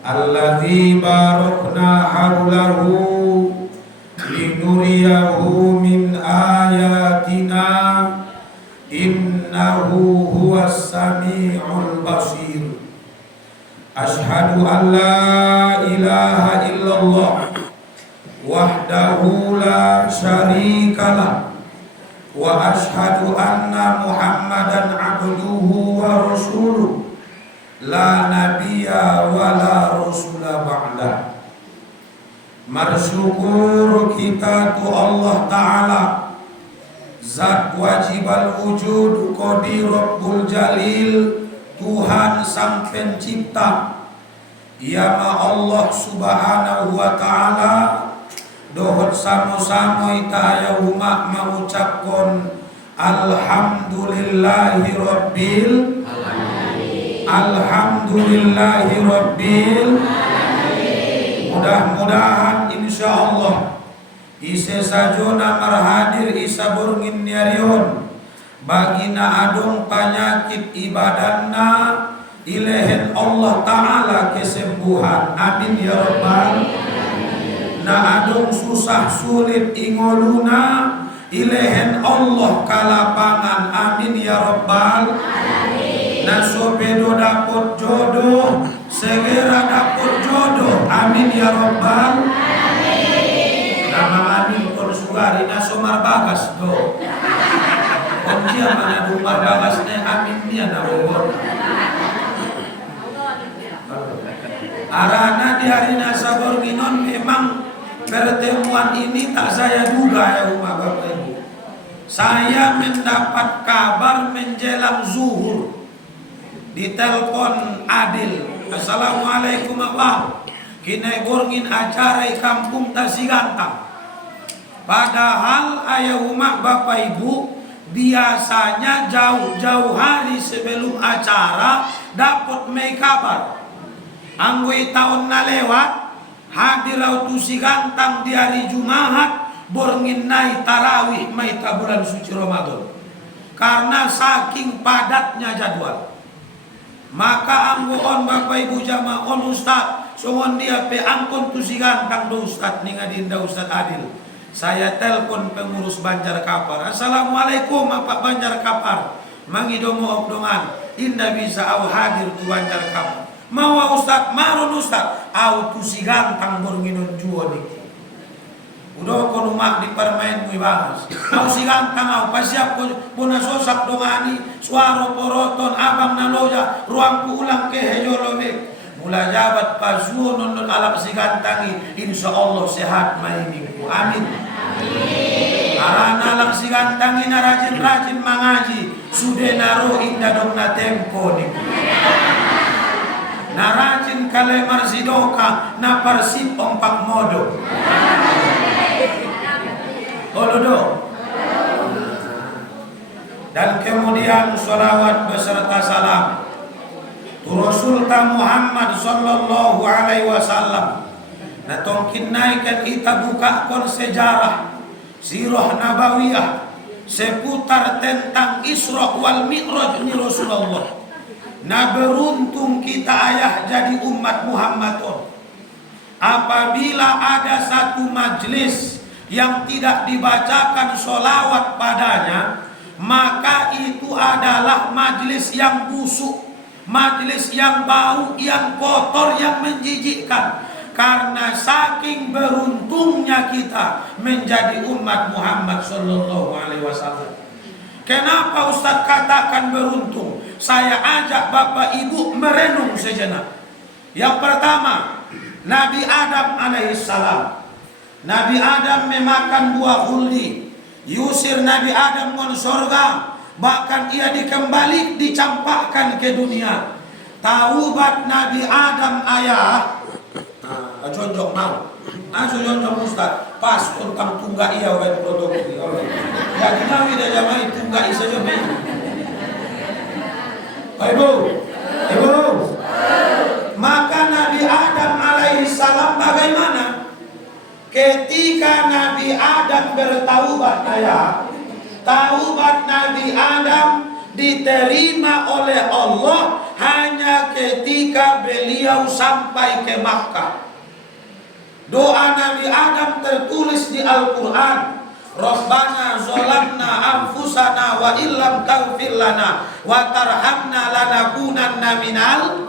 alladzi barakna haulahu linuriyahu min ayatina innahu huwas sami'ul basir. Ashhadu an la ilaha illallah wahdahu la syarikalah wa ashhadu anna Muhammadan abduhu wa rasuluh la nabiyya wa la rasula ba'dah. Bersyukur kita tu Allah Ta'ala, Zat wajibal wujud Qadir Rabbul Jalil, Tuhan sang pencipta. Ya ma Allah subhanahu wa ta'ala dohot samo-samo ita ya umat mengucapkan Alhamdulillahi Rabbil Alhamdulillahi Rabbil. Mudah-mudahan insyaallah ise sajona marhadir isa burngin nyarion bagina adung penyakit ibadanna ilehen Allah Ta'ala kesembuhan, amin ya rabbal. Na adung susah sulit ingoluna ilehen Allah kalapangan, amin ya rabbal. Na sopedo dapot jodoh segera dapot jodoh, amin ya rabbal. Nama amin kon sugari na somar bagas do kon dia mana dumar bagas ne amin dia na bogor arana di hari nasabor ginon. Memang pertemuan ini tak saya duga ya umat Bapak Ibu. Saya mendapat kabar menjelang zuhur di telepon Adil, assalamualaikum Pak, kini gorngin acara di kampung Tasigantang. Padahal ayah umat Bapak Ibu biasanya jauh-jauh hari sebelum acara dapat mai kabar. Anggoi tahun na lewat hadir Tasigantang di hari Jumat borngin nai tarawih mai bulan suci Ramadan. Karena saking padatnya jadwal, maka anggoon Bapak Ibu jamaah on Ustaz songon dia pe angkon Tasigantang do Ustaz ningadinda Ustaz Adil. Saya telepon pengurus Banjar Kapar, assalamualaikum Pak Banjar Kapar, mangidomo obdongan indah bisa au hadir tu Banjar Kapar. Mau Ustaz marun Ustaz au Tasigantang bornginon juo niki. Udah kono mak di permain mu bahas. Au Tasigantang au pasiap puna sosak dongani suara poroton abang naloja ruang ulang ke hejolobe. Mula jabat pasuon non alak Tasigantang insyaallah sehat mai minggu, amin. Arana alak Tasigantang ina rajin-rajin mangaji sude naro indah dong na tempo niku. Na rajin kale marsidoka na persib ompak modo. Olodo. Dan kemudian sholawat beserta salam tu Rasul Muhammad sallallahu alaihi wasallam. Na tongkin naikkan kita buka kon sejarah sirah nabawiyah seputar tentang Isra wal Mi'raj ni Rasulullah. Na beruntung kita ayah jadi umat Muhammad apabila ada satu majlis yang tidak dibacakan sholawat padanya, maka itu adalah majlis yang busuk, majlis yang bau, yang kotor, yang menjijikkan. Karena saking beruntungnya kita menjadi umat Muhammad sallallahu alaihi wasallam. Kenapa Ustaz katakan beruntung? Saya ajak Bapak Ibu merenung sejenak. Yang pertama, Nabi Adam alaihissalam. Nabi Adam memakan buah khuldi, yusir Nabi Adam ke surga, bahkan ia dicampakkan ke dunia. Taubat Nabi Adam ayah jonjong mau jonjong Ustaz pas tentang tunggak ia oleh produksi ya kita tidak jamai tunggak isa jamai. Ibu maka Nabi Adam alaihissalam bagaimana ketika Nabi Adam bertaubat ayah, taubat Nabi Adam diterima oleh Allah hanya ketika beliau sampai ke Makkah. Doa Nabi Adam tertulis di Al-Quran. Rabbana zolamna anfusana wa illam taghfir lana wa tarhamna lanakunanna minal.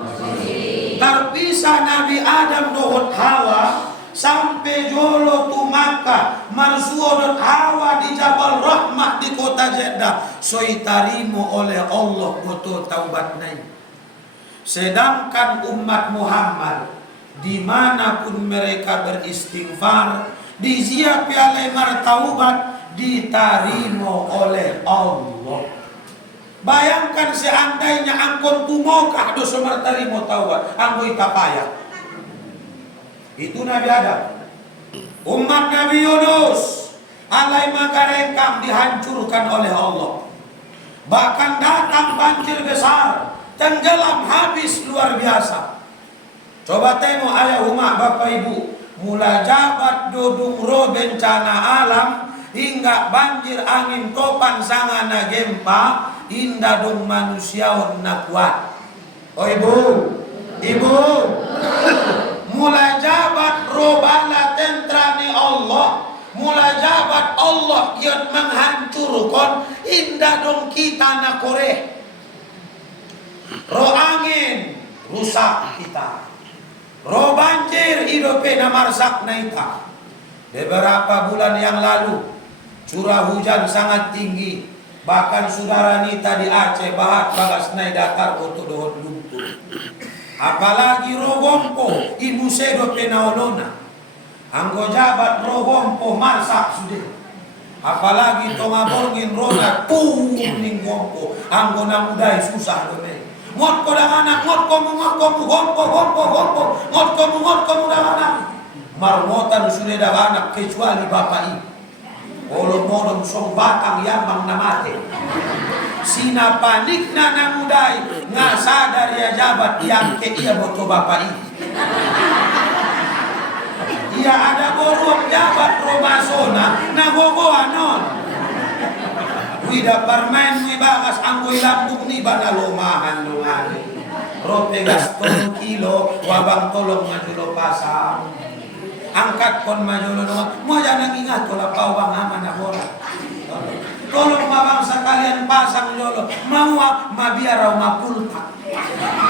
Terpisah Nabi Adam dohot Hawa sampai jolo tu Makkah marsuo dot Hawa di Jabal Rahmah di kota Jeddah soi tarimo oleh Allah boto taubat nai. Sedangkan umat Muhammad dimanapun mereka beristighfar disiapi oleh martaubat ditarimo oleh Allah. Bayangkan seandainya angkon tumokah dosa martarimo taubat anggo itapaya. Itu Nabi Adam. Umat Nabi Yunus alai magarengkang dihancurkan oleh Allah. Bahkan datang banjir besar, tenggelam habis luar biasa. Coba tengok ayah umat Bapak Ibu, mula jabat dodung ro bencana alam hingga banjir angin topan sangana gempa indah dong manusia na kuat. Oh ibu mula jabat robala tentrani Allah, mula jabat Allah yang menghancurkan indah dong kita na koreh. Ro angin rusak kita. Roh banjir hidupnya marsak naita. Beberapa bulan yang lalu curah hujan sangat tinggi. Bahkan saudara Nita di Aceh bahat bagas naik datar untuk dohot lumpuh. Apalagi Rogompo ibu sedo penaolona. Anggo jabat Rogompo marsak sudah. Apalagi tongaborngin roda kuning gompo. Anggo namudai susah domai. Ngot ko dah anak, ngot komu, ngot komu dah anak. Marmotan sudah dah anak kecuali bapak ini. Olo modong song batang yambang namate. Sina panik na namudai nga sadar ya jabat yang ke iya boto bapak ini. Ia ada boruang jabat romasona na gogoan non. Wida permain wi bagas anggoy lambung ni banalomahan lungan. Rope gas 3 kilo wabang tolong majulo pasang. Angkat kon majulo no. Mo jangan ingat ko lapau bang aman na bola. Tolong mabang sekalian pasang jolo. Mau mabiarau mapultak.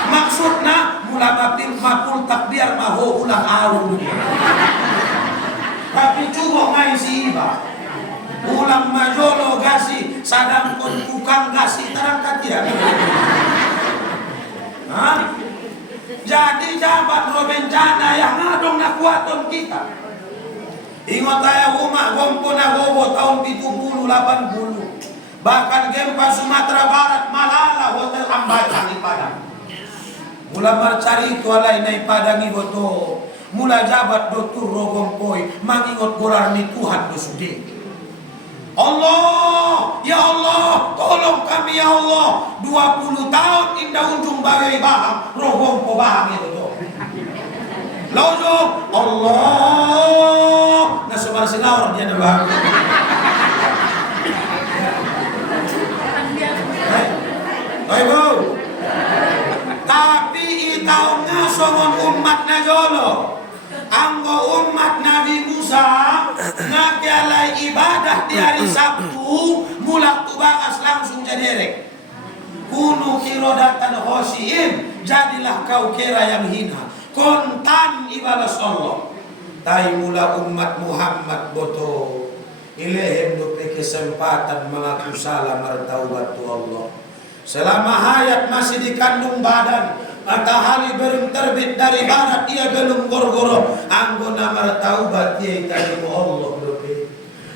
Maksudna mula mapultak biar maho ulang alun. Tapi cuma ngai si iba. Ulang majolo gasi sadang kon tukang gasi terangkat ya. Jadi jabat ro bencana yang ngadong na kuaton kita. Ingat saya rumah gompo na gobo tahun 70 80. Bahkan gempa Sumatera Barat Malala hotel Ambacang di Padang. Mula marcari itu alai nai Padang iboto. Mula jabat dotur ro gompoi mangingot gorarni Tuhan dosudi. Allah, ya Allah, tolong kami ya Allah. 20 tahun indah unjung bagai bahang, rohong po bahang itu tuh. Lojo, Allah, na sumar sinawar dia na bahang. Ibu, tapi itaw nga songon umat na jolo. Anggo umat Nabi Musa ngapialai ibadah di hari Sabtu mulak tubagas langsung jadi erek. Kunu kirodatan khosiin, jadilah kau kira yang hina. Kontan ibadah Allah. Tai mula umat Muhammad boto ilahem dupe kesempatan mengaku salah martaubat tu Allah. Selama hayat masih dikandung badan, matahari belum terbit dari barat, ia belum gorgoro. Anggona martaubat ia tadi Allah dope.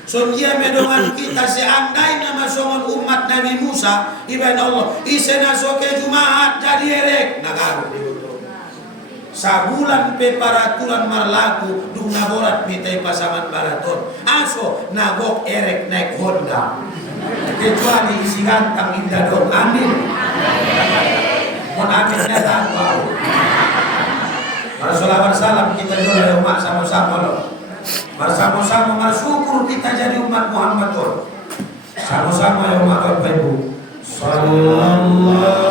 So ia medongan kita seandainya masongon umat Nabi Musa iban Allah isena soke Jumaat jadi erek nagaru di betul. Sabulan pe paraturan marlaku dung naborat mitai pasangan maraton. Aso nagok erek naik Honda. Kecuali isi gantang indah dong. Amin. Mohon aminnya tanpa. Rasulullah salam kita juga umat sama-sama loh. Bersama-sama bersyukur kita jadi umat Muhammad loh. Sama-sama ya umat Bapak Ibu. Sallallahu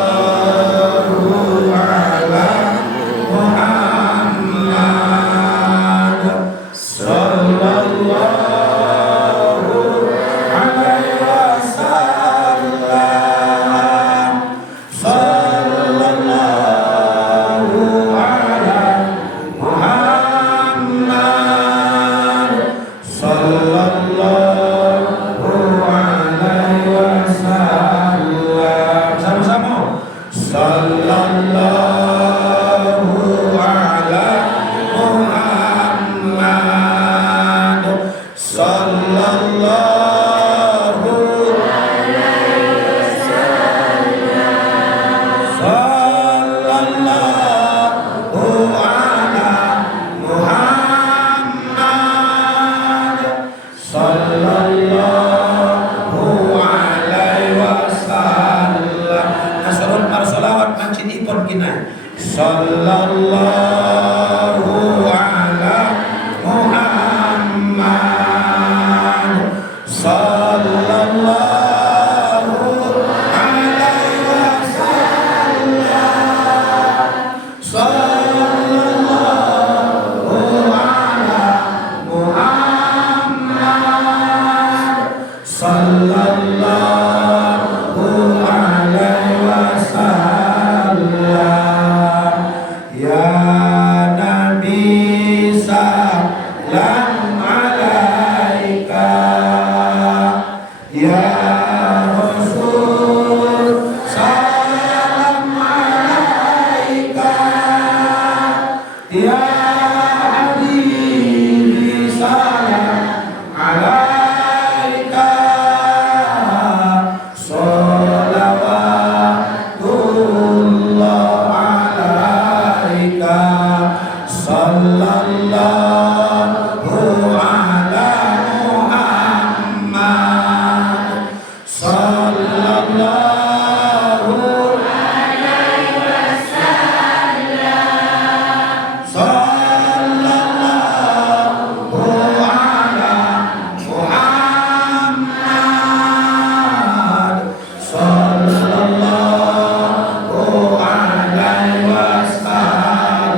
Sallallahu ala Muhammad. Sallallahu alaihi wasallam. Ya Nabi salam alaika. Ya Rasul salam alaika. Ya Habibi salam alaika. Salawatullah alaika. Sallallahu ala Muhammad. Sallallahu alaihi wasallam. Sallallahu ala Muhammad. Sallallahu alaihi wasallam.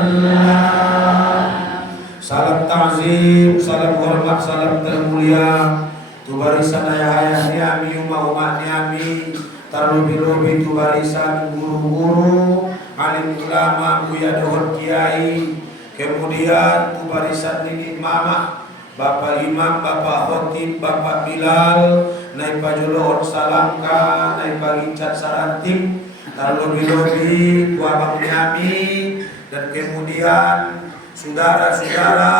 Salam ta'zim, salam hormat, salam termulia tu barisan ayah-ayah niami, umat-umat niami, terlebih-lebih tu barisan guru-guru, alim ulama, buya dohor kiai, kemudian tu barisan nini mama, Bapak Imam, Bapak Khotib, Bapak Bilal, naik pajulon salangka, naik pagincat saranting, terlebih-lebih tu abang niami, dan kemudian saudara-saudara,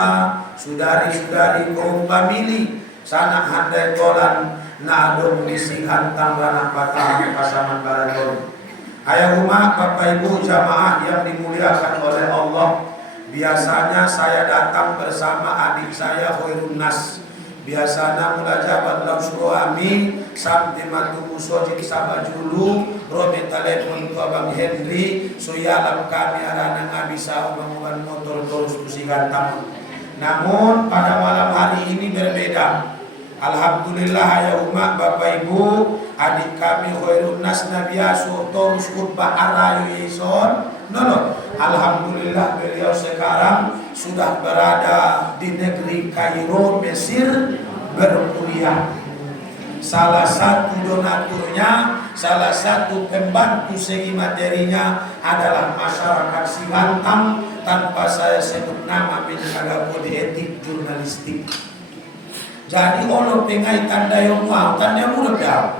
saudari-saudari kaum famili, sanak handai tolan, na adong misi hantang ranah patah pasaman baradon. Ayah umat, Bapak Ibu jamaah yang dimuliakan oleh Allah, biasanya saya datang bersama adik saya Khairun Nas. Biasanya mula jabat lau suami sampai matu musojik sabajulu robe telepon ke Abang Henry suyalam kami arana ngabisa umanguan motor terus pusikan tamu. Namun pada malam hari ini berbeda. Alhamdulillah ya umat Bapak Ibu, adik kami Khairun Nas Nabiyasu terus khutbah arayu ison. Alhamdulillah beliau sekarang sudah berada di negeri Kairo, Mesir, berkuliah. Salah satu donaturnya, salah satu pembantu segi materinya adalah masyarakat Sibantam, tanpa saya sebut nama menjaga kode etik jurnalistik. Jadi ono pengai tanda yang mau, tanda yang mudah ya.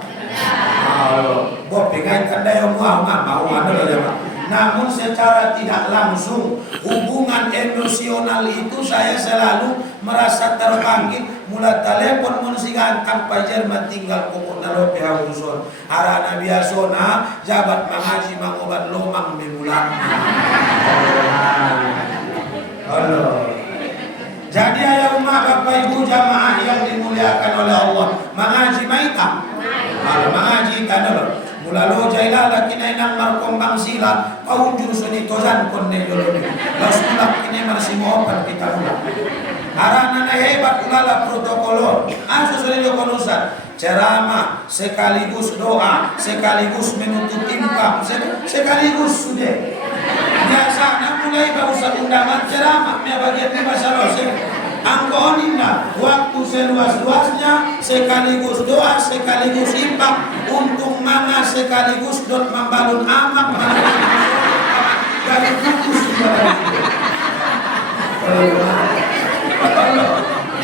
Bo pengai tanda yang mau, nggak mau ada loh. Namun secara tidak langsung hubungan emosional itu saya selalu merasa terbangkit. Mula telepon munsikan tanpa Jerman tinggal pokok nalo pihak usul. Arana biasona jabat mengaji mangobat lomang bemulan. Allah. Jadi ayah umat Bapak Ibu jamaah yang dimuliakan oleh Allah, mengaji maita. Kalau mengaji kan dulu. Mulalo jaila kini nang markombang sila paunjur suni tozan konne dulu. Lasulak kini masih ngopan kita dulu. Arana na hebat ulala protokolo. Asu suni dokunusan. Ceramah sekaligus doa, sekaligus menuntut income, sekaligus sudah. Biasanya mulai barusan undangan ceramah, dia bagian di masalah angkoninna waktu seluas-luasnya, sekaligus doa, sekaligus impak, untuk mana sekaligus dot membalun amak dari fokus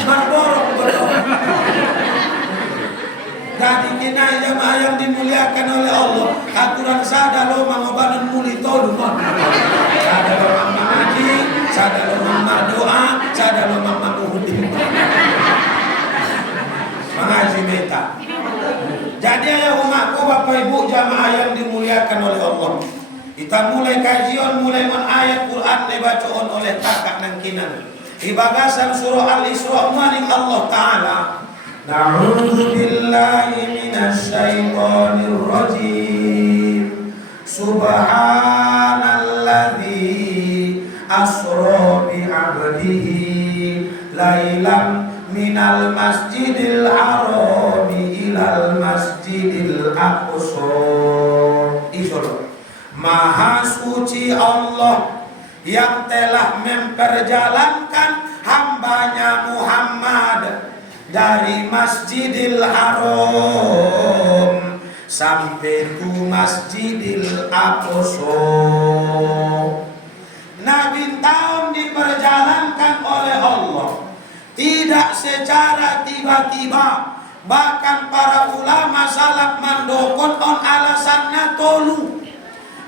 berborong berborong. Jadi kena jamaah yang dimuliakan oleh Allah, aturan sada lo mangobanan muli tolu mon. Sada lo mamma ngaji, sada lo mamma doa, sada lo mamma muhudin. Mengaji meta. Jadi ya umatku Bapak Ibu jamaah yang dimuliakan oleh Allah, kita mulai kajian mulai mon ayat Quran dibacakan oleh kakak nangkinan. Di bagasan surah Al-Isra maning Allah Ta'ala. Na'udzu billahi minasy syaithanir rajim. Subhanalladzi asra bi 'abdihi lailan minal masjidil haram ilal masjidil aqsa. Maha suci Allah yang telah memperjalankan hambanya Muhammad dari Masjidil Haram sampai ke Masjidil Aqsa. Nabi tahun diperjalankan oleh Allah, tidak secara tiba-tiba. Bahkan para ulama salaf mandokon on alasannya tolu.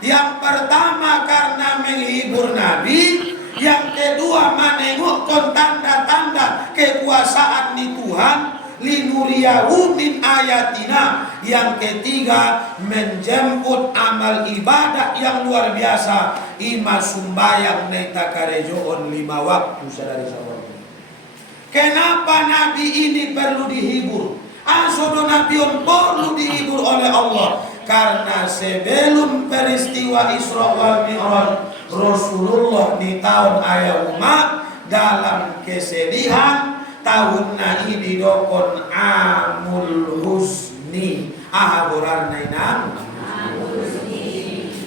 Yang pertama karena menghibur Nabi, yang kedua menengokkan tanda-tanda kekuasaan di Tuhan, linuriyahu min ayatina. Yang ketiga menjemput amal ibadah yang luar biasa, ima sumbayang neta karejoon 5 waktu saudara-saudara. Kenapa Nabi ini perlu dihibur? Asodo Nabi perlu dihibur oleh Allah karena sebelum peristiwa Isra wal Mi'raj Rasulullah di tahun ayahuma dalam kesedihan tahun ini dokon amul husni. Ahaburan nainam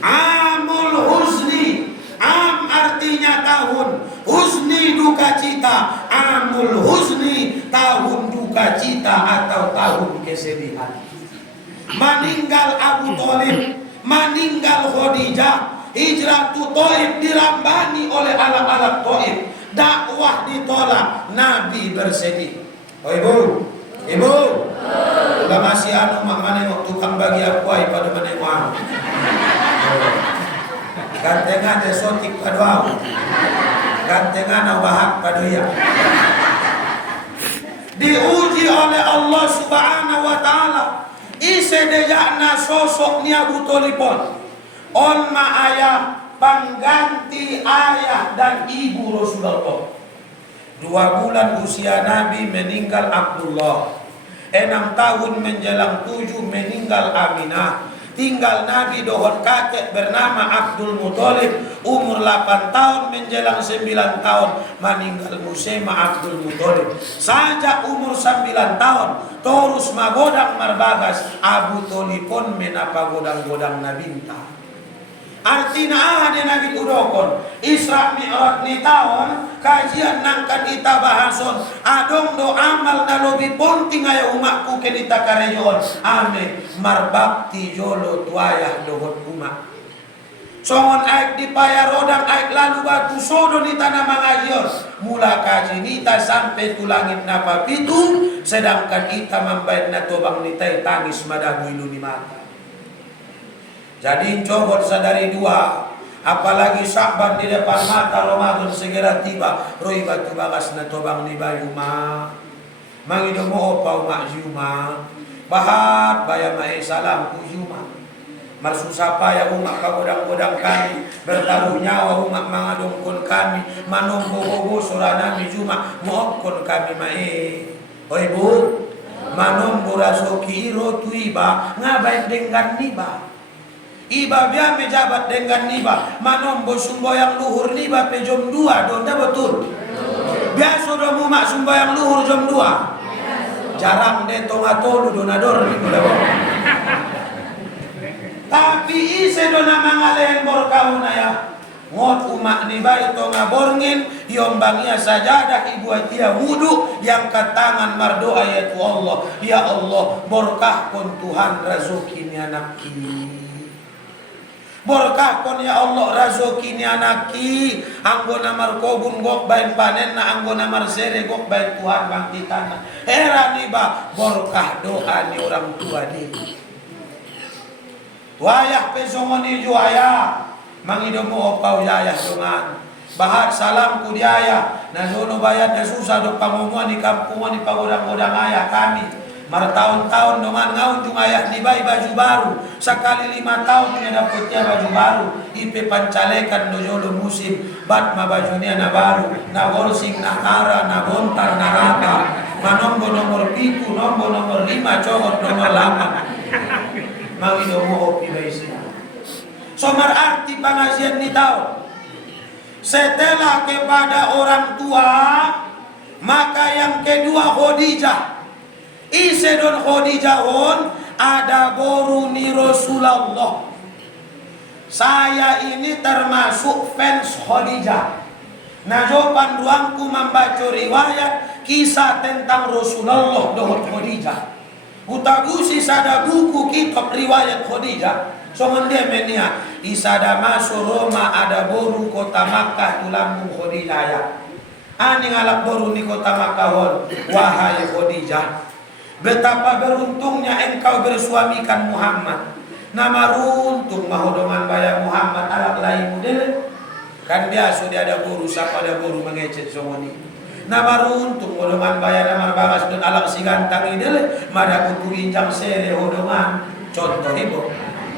amul husni. Am artinya tahun, husni duka cita, amul husni tahun duka cita atau tahun kesedihan. Meninggal Abu Thalib, meninggal Khadijah, hijrah tu Thaif dirambani oleh alam-alam Thaif, dakwah ditolak, Nabi bersedih. Oh ibu, udah masih anu mak menengok tukang bagi aku pada menengok anu. Gantengan desotik padoau, gantengan bahak padoya. Diuji oleh Allah Subhanahu wa taala. Ise dejakna sosok ni Abu Thalibon. On ma ayah pengganti ayah dan ibu Rasulullah. 2 bulan usia Nabi meninggal Abdullah. 6 tahun menjelang 7 meninggal Aminah. Tinggal Nabi dohon kakek bernama Abdul Muthalib, umur 8 tahun menjelang 9 tahun meninggal Musema Abdul Muthalib. Sajak umur 9 tahun terus magodang marbagas Abu Thalib pun menapa godang-godang Nabinta. Artinya ada Nabi udokon Isra Mi'raj ni tahun kajian nangkan ita bahason adong do amal na lobi ponting ayo umakku ke dita karejon ame marbakti jolo tuayah dohot umak songon aik di payarodang aik lalu batu sodo di tanah mangajior mula kaji nita sampai tulangit napa pitu sedangkan ita membayar na tobang nita tangis madagu ilu ni mata. Jadi cobot sadari 2, apalagi Sya'ban di depan mata, Ramadan segera tiba, roi batu bagas na tobang ni bayuma, mangido mo opau mak juma, bahat bayam mae salam ku juma, marsusah payah umak kagodang-godang kami, bertaruh nyawa umak mangadongkon kami, manombo-bobo suranami juma, mookon kami mae, oi bu, manombo rasoki iro tuiba, ngabaik dengan niba. Iba biar mejabat dengan niba manombo sumbayang luhur niba pe jam 2 donda betul. Biasa do mumak sumbayang luhur jam 2. Jarang de tonga tolu donador ni kudawa. Tapi ise dona mangalen borkauna ya. Ngot umak niba tonga borngin yombangia sajadah ibu atia wudu yang katangan mardoa ya Allah. Ya Allah berkah kon Tuhan razuki ni anakki. Berkah kon ya Allah razoki ni anaki anggo namar kobun gok bain panen na anggo namar sere gok bain Tuhan bangti tanah heran iba berkah doa ni orang tua ni tuayah pesongoni juaya mangidomo opau yayah dongan bahat salam ku diayah na zono bayat na susah do pangumuan di kampungan di pagodang-godang ayah kami martahun-tahun dengan ngaun jung ayah nibai baju baru sekali 5 tahun dia dapatnya baju baru ipe pancalekan dojolo musim batma bajunya na baru na golsing na kara na bontar na rata manombo nomor 7 nomor 5 cokot nomor 8 mangidomo opi baisi so berarti pengajian ni tahun setelah kepada orang tua maka yang kedua Khadijah Isedon Khadijah on ada boru ni Rasulullah Saya ini termasuk fans Khadijah. Nah, jawaban ruangku membaca riwayat kisah tentang Rasulullah dohot Khadijah. Utagusi sada buku kitab riwayat Khadijah. Songon dia menia isada masuk Roma ada boru kota Makkah tulambung Khadijah ya. Ani ngalap boru ni kota Makkah hon. Wahai Khadijah, betapa beruntungnya engkau bersuamikan Muhammad. Nama runtung mahodongan bayar Muhammad alak lain model. Kan biasa dia ada boru siapa ada boru mengecet songoni. Nama runtung hodongan bayar nama bagas dan alak si gantang idele. Mada kuku injang sere hodongan. Contoh ibu.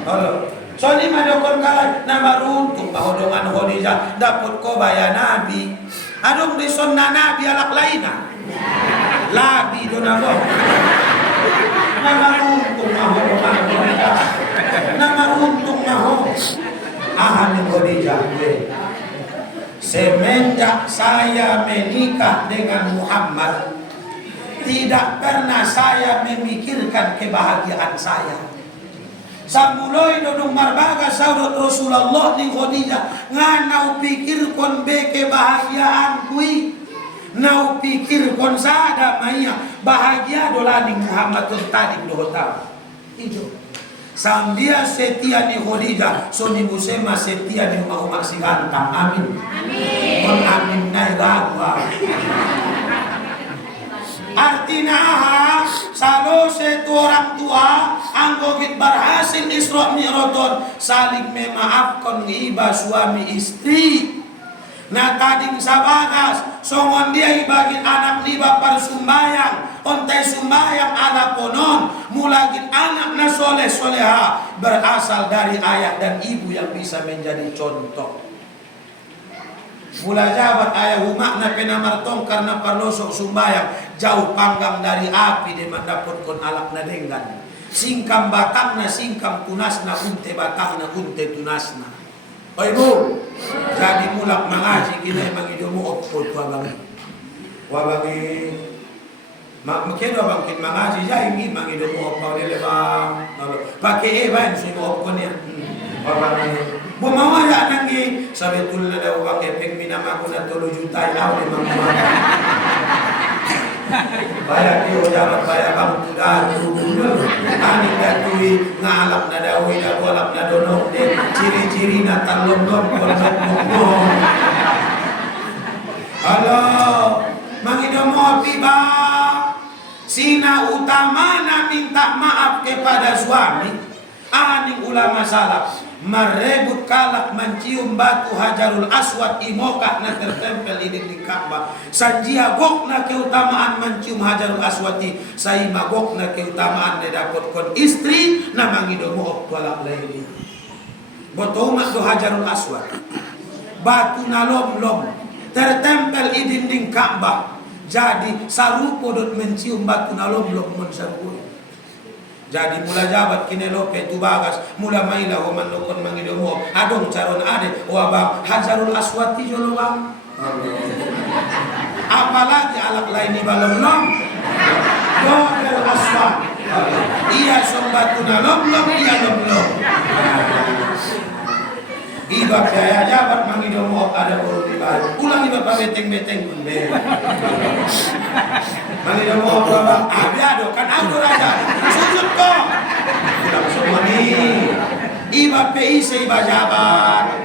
Halo. So ni madokon kalah nama runtung mahodongan Khadijah dapat ko bayar Nabi. Adong di sonna Nabi alak lain labi do nabo. Nama runtung mahodongan Khadijah. Nama runtung maho ahan Khadijah. Semenjak saya menikah dengan Muhammad, tidak pernah saya memikirkan kebahagiaan saya. Samuloi dodong marbaga saudara Rasulullah ni Khadijah nganau pikir kon be kebahagiaan kui. Nau pikir kon sada maya bahagia dolani Muhammad tadi dohota. Itu. Sambia setia ni Khadijah, so ni musema setia ni umat si gantang. Amin. Amin. Kon amin nai rawa. Artinya salo setu orang tua anggogit berhasil Isra Mi'raj saling memaafkan iba suami istri. Nah tading sabagas songon dia ibagi anak niba parsumbayang ontai sumbayang ala ponon mulagin anak na soleh soleha berasal dari ayah dan ibu yang bisa menjadi contoh. Mula jabat ayah umakna penamartong karena parlosok sumbayang jauh panggang dari api dia mendapatkan alak na denggan. Singkam batangna singkam tunasna unte batangna unte tunasna. Oh ibu, jadi mulak mengaji kita emang hidupmu opol tua bangi. Wah bangi, makin wah bangkit mengaji jadi ini emang hidupmu opol dia bang. Pakai ban sih mau opolnya. Wah bangi, mau aja nanti sebetulnya ada uang keping minam aku nak 3 juta ya udah memang. Bayar dia jalan bayar bang sudah dulu. Ani datui ngalap nada wi dah bolak nada donok deh. Ciri-ciri natal lom kolom. Halo, mangido mo piba. Sina utama na minta maaf kepada suami. Aning ulama salaf merebut kalak mencium batu Hajarul Aswad imokah na tertempel di dinding Ka'bah. Sanjia gok na keutamaan mencium Hajarul Aswad sai magok na keutamaan na dapatkan istri na mangido mo walak lain. Botomak do Hajarul Aswad. Batu na lom-lom tertempel di dinding Ka'bah. Jadi sarupo dot mencium batu na lom-lom mun sarupo. Jadi mula jabat kini lope tu bagas mula maila ho manokon mangido mo adong caron ade wabang Hajarul Aswad ti jolo bang. Apalagi alak lain di balom lom Hajarul Aswad. Iya sombatu na lom iya lom. Iba kaya jabat mangido mo ada baru di bal. Ulang iba pa beteng-beteng pun be. Mangido mo bang abiado kan ado raja. Sujud ko. Ulang semua ni. Iba PIC iba jabat.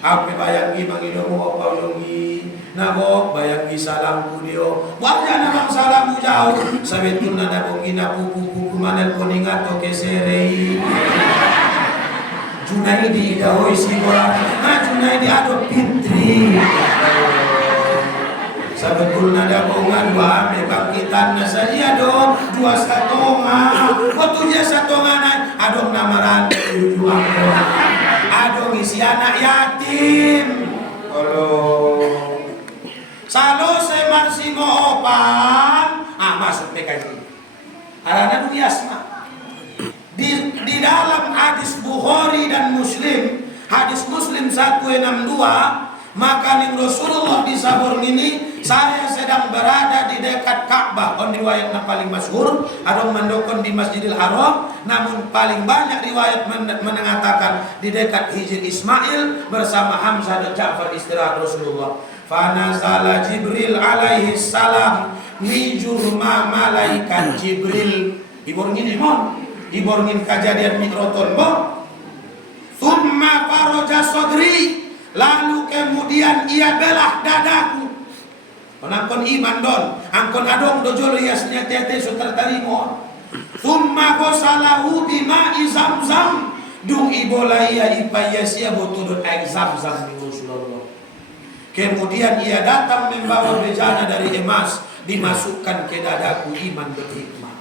Apa bayangi mangido mo apa ulungi. Nabok bayangi salam kudio. Wajah namang salamu jauh. Sabetul na nabong ina pupu manel koningat o keserei. Junaidi dahoi sigora, Junaidi ado Fitri. Sebetulnya ada bongan dua bangkitan saja dong 2 satonga. Waktu dia satongan adong namaran juang adong isi anak yatim. Halo. Salo semar simo opan, masuk PKJ. Arana dunia asma. Di dalam hadis Bukhari dan Muslim, hadis Muslim 162, maka ning Rasulullah disabur ini Saya sedang berada di dekat Ka'bah. On riwayat yang paling masyhur, adong mendokon di Masjidil Haram, namun paling banyak riwayat mengatakan di dekat Hijr Ismail bersama Hamzah dan Ja'far istirahat Rasulullah. Fanazala Jibril alaihi salam mijur ma malaikat Jibril. Iborngin imon, iborngin kejadian mikroton mo. Thumma faraja sadri, lalu kemudian ia belah dadaku. Angkon iman don, angkon adong dojol yasnya tete sutar tarimo. Thumma gosalahu bima'i zamzam, dung ibolaya ipayasia botudut air zamzam di Rasulullah. Kemudian ia datang membawa bejana dari emas, dimasukkan ke dadaku iman berhikmah.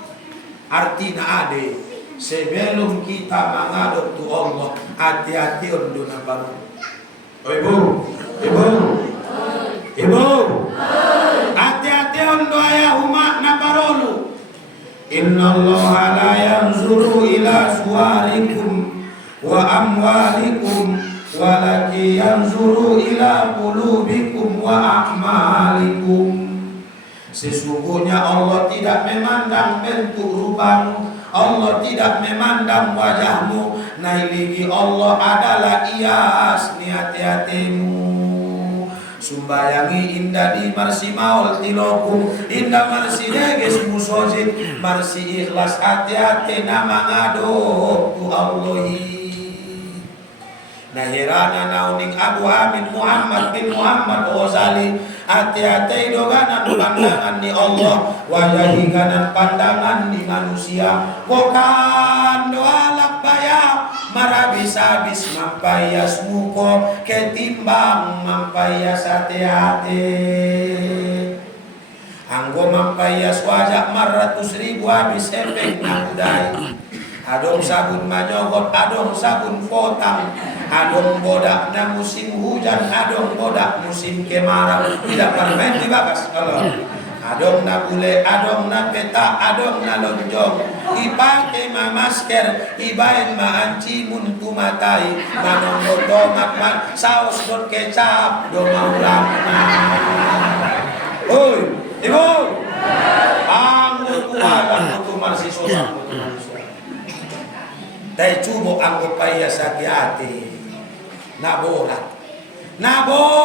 Artinya ade, sebelum kita menghadap tu Allah, hati-hati untuk nabaru. Oh ibu, hati-hati untuk ayah umat nabarolu. Inna Allah la yanzuru ila suwarikum wa amwalikum, walaki yanzuru ila qulubikum wa a'malikum. Sesungguhnya Allah tidak memandang bentuk rupamu, Allah tidak memandang wajahmu, nailigi Allah adalah ias niat-hatimu. Sumbayangi indah di marsi maul tilokum, indah marsi deges musojid, marsi ikhlas hati-hati nama ngaduk tu Allahi. Nahirana nauning Abu Hamid Muhammad bin Muhammad Ghazali, hati-hati doganan pandangan di Allah, wajahi ganan pandangan di manusia. Bukan doalak bayar marabis-abis mampayas muko, ketimbang mampayas hati-hati. Anggo mampayas wajah 400.000 habis efek nakudai. Adong sabun manyogot, adong sabun potang, adong bodak na musim hujan, adong bodak musim kemarau. Tidak permen dibakas kalau adong na bule, adong na peta, adong na lonjong. Ipake ma masker, ibain ma anci muntu matai, manong tomat man saus dot kecap do maulang. Oi, ibu, anggur kualan untuk marsi sosak. Dai cubo anggo paya hati-hati. Naborak.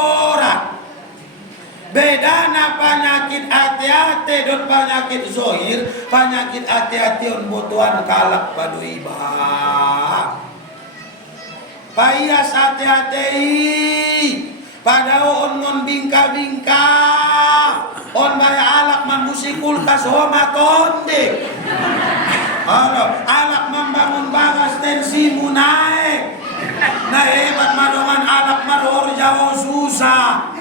Beda na penyakit hati-hati dan penyakit zohir. Penyakit hati-hati on butuhan kalak padu iba. Payas hati-hati. Pada on bingka-bingka. On baya alak man musikul kasoma tonde. Alak membangun bagas tensimu naik. Nah hebat madongan alak maror jauh susah.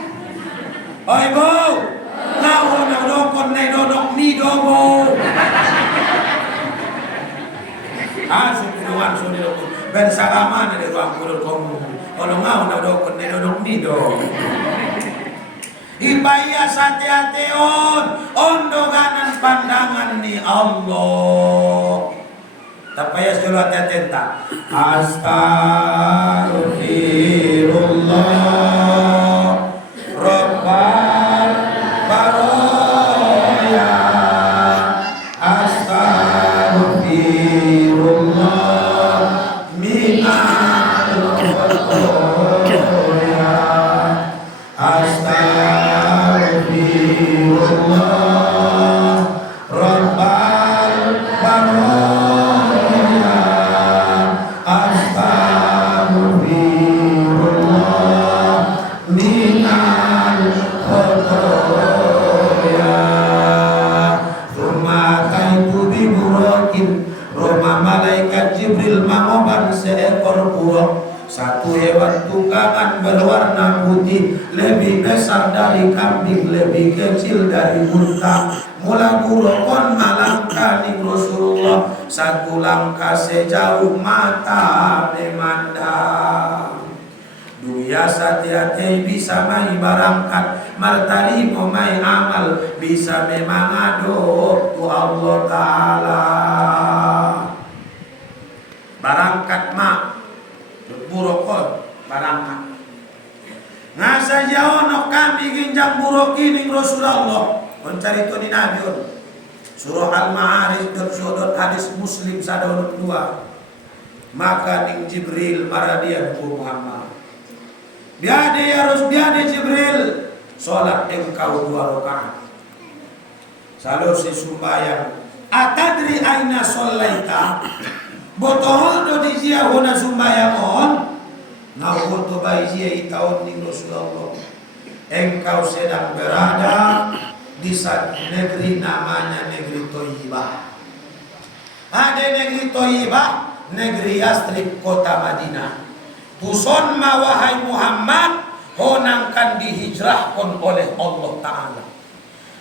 Oh ibu, nah dokon nih dodok mi dobo. Sudah dokon. Ben sagaman ada ruang kurul kamu. Kalau ngau dokon nih dodok mi dobo. Ibaya hati-hati on doganan pandangan ni Allah. Tapayas dulu hati-hati tak. Astagfirullah Rabbal Baroya. Astagfirullah minal khotoya. Astagfirullah Rabbal Baroya. Astagfirullah minal khotoya. Thumma ataitu bi burakin, Roma malaikat Jibril mangoban seekor buruk. Satu hewan tunggangan berwarna putih, lebih besar dari kambing, lebih kecil dari unta. Mula burukon malangkah ning Rasulullah, satu langkah sejauh mata memandang. Duya hati-hati bisa mai barangkat, martali mai amal, bisa memang aduk tu Allah Ta'ala. Barangkat mak burukon barangkat ngasa jauh nok kami ginjau sedang buroki ning Rasulullah mencari ni Nabi surah Al-Ma'arij dan sodot hadis Muslim sadawun 2 maka ning Jibril maradian ku Muhammad biade ya Rasul biade Jibril salat engkau 2 rakaat salosi sumbayang atadri aina sholaita botoh do di jia hona sumbayang on ngau to bai jia itaon ning Rasulullah engkau sedang berada di negeri namanya negeri Thayyibah. Ada negeri Thayyibah, negeri Yastrib, kota Madinah. Tuson ma wahai Muhammad, honangkan dihijrahkan oleh Allah Ta'ala.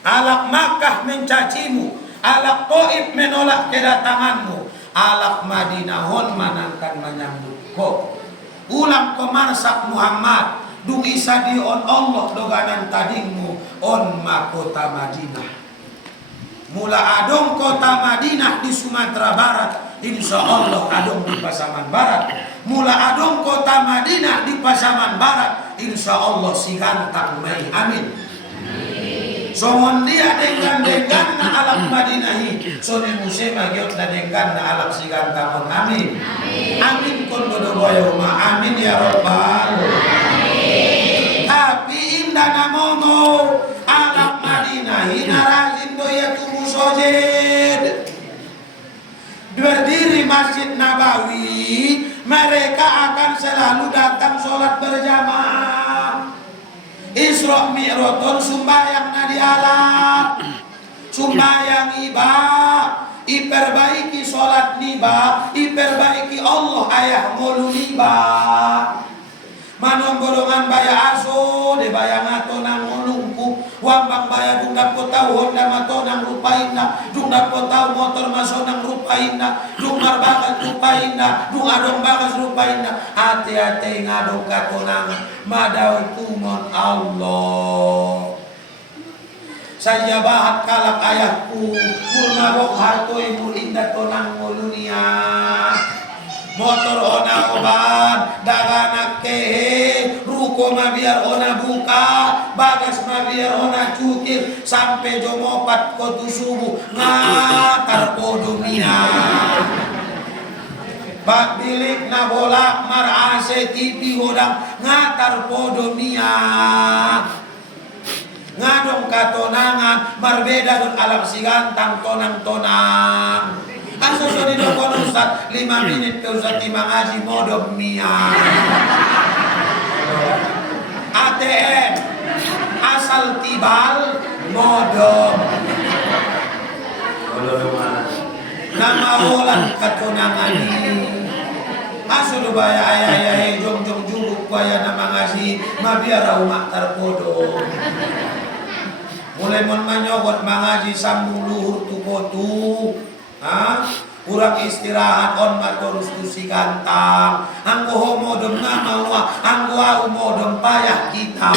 Alak Makkah mencacimu, alak Taif menolak kedatanganmu, alak Madinah hon manangkan menyambut kau. Ulang kemarsak Muhammad, dung isa di on Allah doganan tadingmu on ma kota Madinah. Mula adong kota Madinah di Sumatera Barat, insya Allah adong di Pasaman Barat. Mula adong kota Madinah di Pasaman Barat, insya Allah si gantang mai. Amin. Songon dia denggan na alam Madinahi, soni musema giot na denggan na alam si gantang. Amin. Amin kon dodo boyo ma. Amin ya Rabbal. Tapi indah namono alam Madinahi narazin doya tubuh sojed. Berdiri Masjid Nabawi, mereka akan selalu datang sholat berjamaah. Isra Mi'rajun sumbayang na di alam, sumbayang iba, iperbaiki sholat niba, iperbaiki Allah ayah ngolu niba. Manong golongan baya aso de baya ngato nang ngolungku wambang baya dungdap ko tau honda mato nang rupaina dungdap ko tau motor maso nang rupaina dungar bagas rupaina dung adong bagas rupaina hati-hati ngadong kato nang madaw tumon Allah. Saya bahat kalak ayahku murnabok hartoy mulinda to nang ngolunia motor ona oban, daganak kehe, ruko mabiar ona buka, bagas mabiar ona cutir, sampai jomopat kotu subuh, ngatar podomia. Bak bilik na bolak mar AC TV hodang, ngatar podomia. Ngadong katonangan, marbeda dun alam sigantang tonang-tonang. Aso so di dokon Ustaz 5 menit ke Ustaz Imam Haji modom mia. ATM asal tibal modom. Nama ulang katunangan ini. Aso do baya ayah jong jubuk baya nama ngaji mabiara umak terpodo. Mulai mon manyogot mangaji sambung luhur tu kotu. Kurang istirahat on matorus tu si gantang anggo homo dom ngamawa anggo au modom payah kita.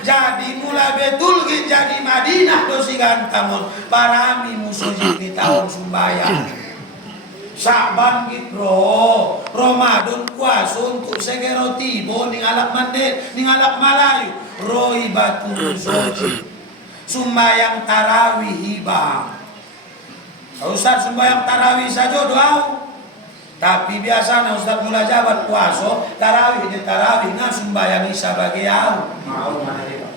Jadi mulai betul jadi Madinah do si gantang parami musuh di tahun Sumbaya Sa'ban gitro Ramadan kuasa untuk segero tibo ning alak mande ning alak Malayu roi batu soji sumbayang tarawih hibah. Ustaz sumbayang tarawih saja doa. Tapi biasanya Ustaz mula jabat puasa tarawih di tarawih ngan sumbayang isya bagi au. Mau mana dia?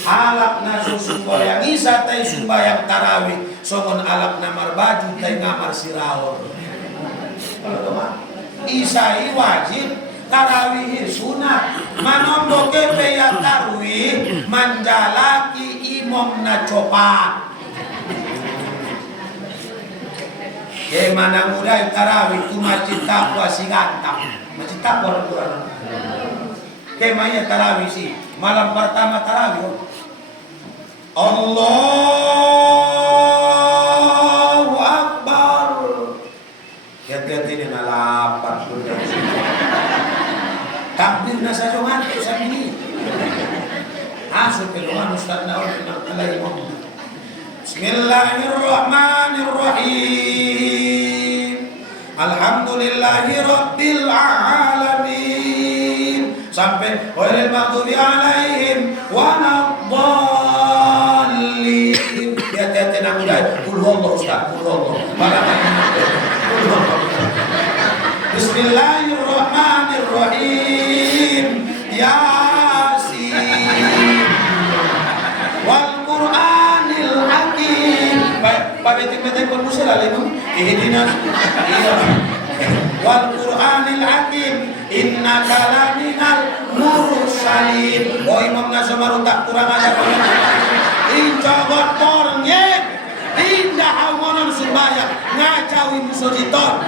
Alak nasu sumbayang isya tai sumbayang tarawih. Songon alak namar baju tai ngamar siraor. Isya wajib tarawih sunat manombo kepe ya tarawih manjalaki imam na copat. Mana mulai tarawih tu masjid takwa si gantang masjid takwa Quran. Kemanya tarawih sih malam pertama tarawih Allahu Akbar lihat-lihat ini nalapan takbir nasa jongan tu sini. Asal keluar Ustaz Naul nak alai Muhammad. Bismillahirrahmanirrahim. Alhamdulillahi rabbil alamin. sampai ghairil maghdubi alaihim waladdallin. Hati-hati nak mulai. Qul huwallahu Ustaz, qul huwallahu. Bismillahirrahmanirrahim. Yasin wal Qur'anil Hakim. Pak betik-betik pun musulah lemu. Ihdinas wal Qur'anil Hakim innaka laminal mursalin. Oh Imam Nasamarun tak kurang ajar. Incogot pornyek indah awonon subaya ngacawi musujiton.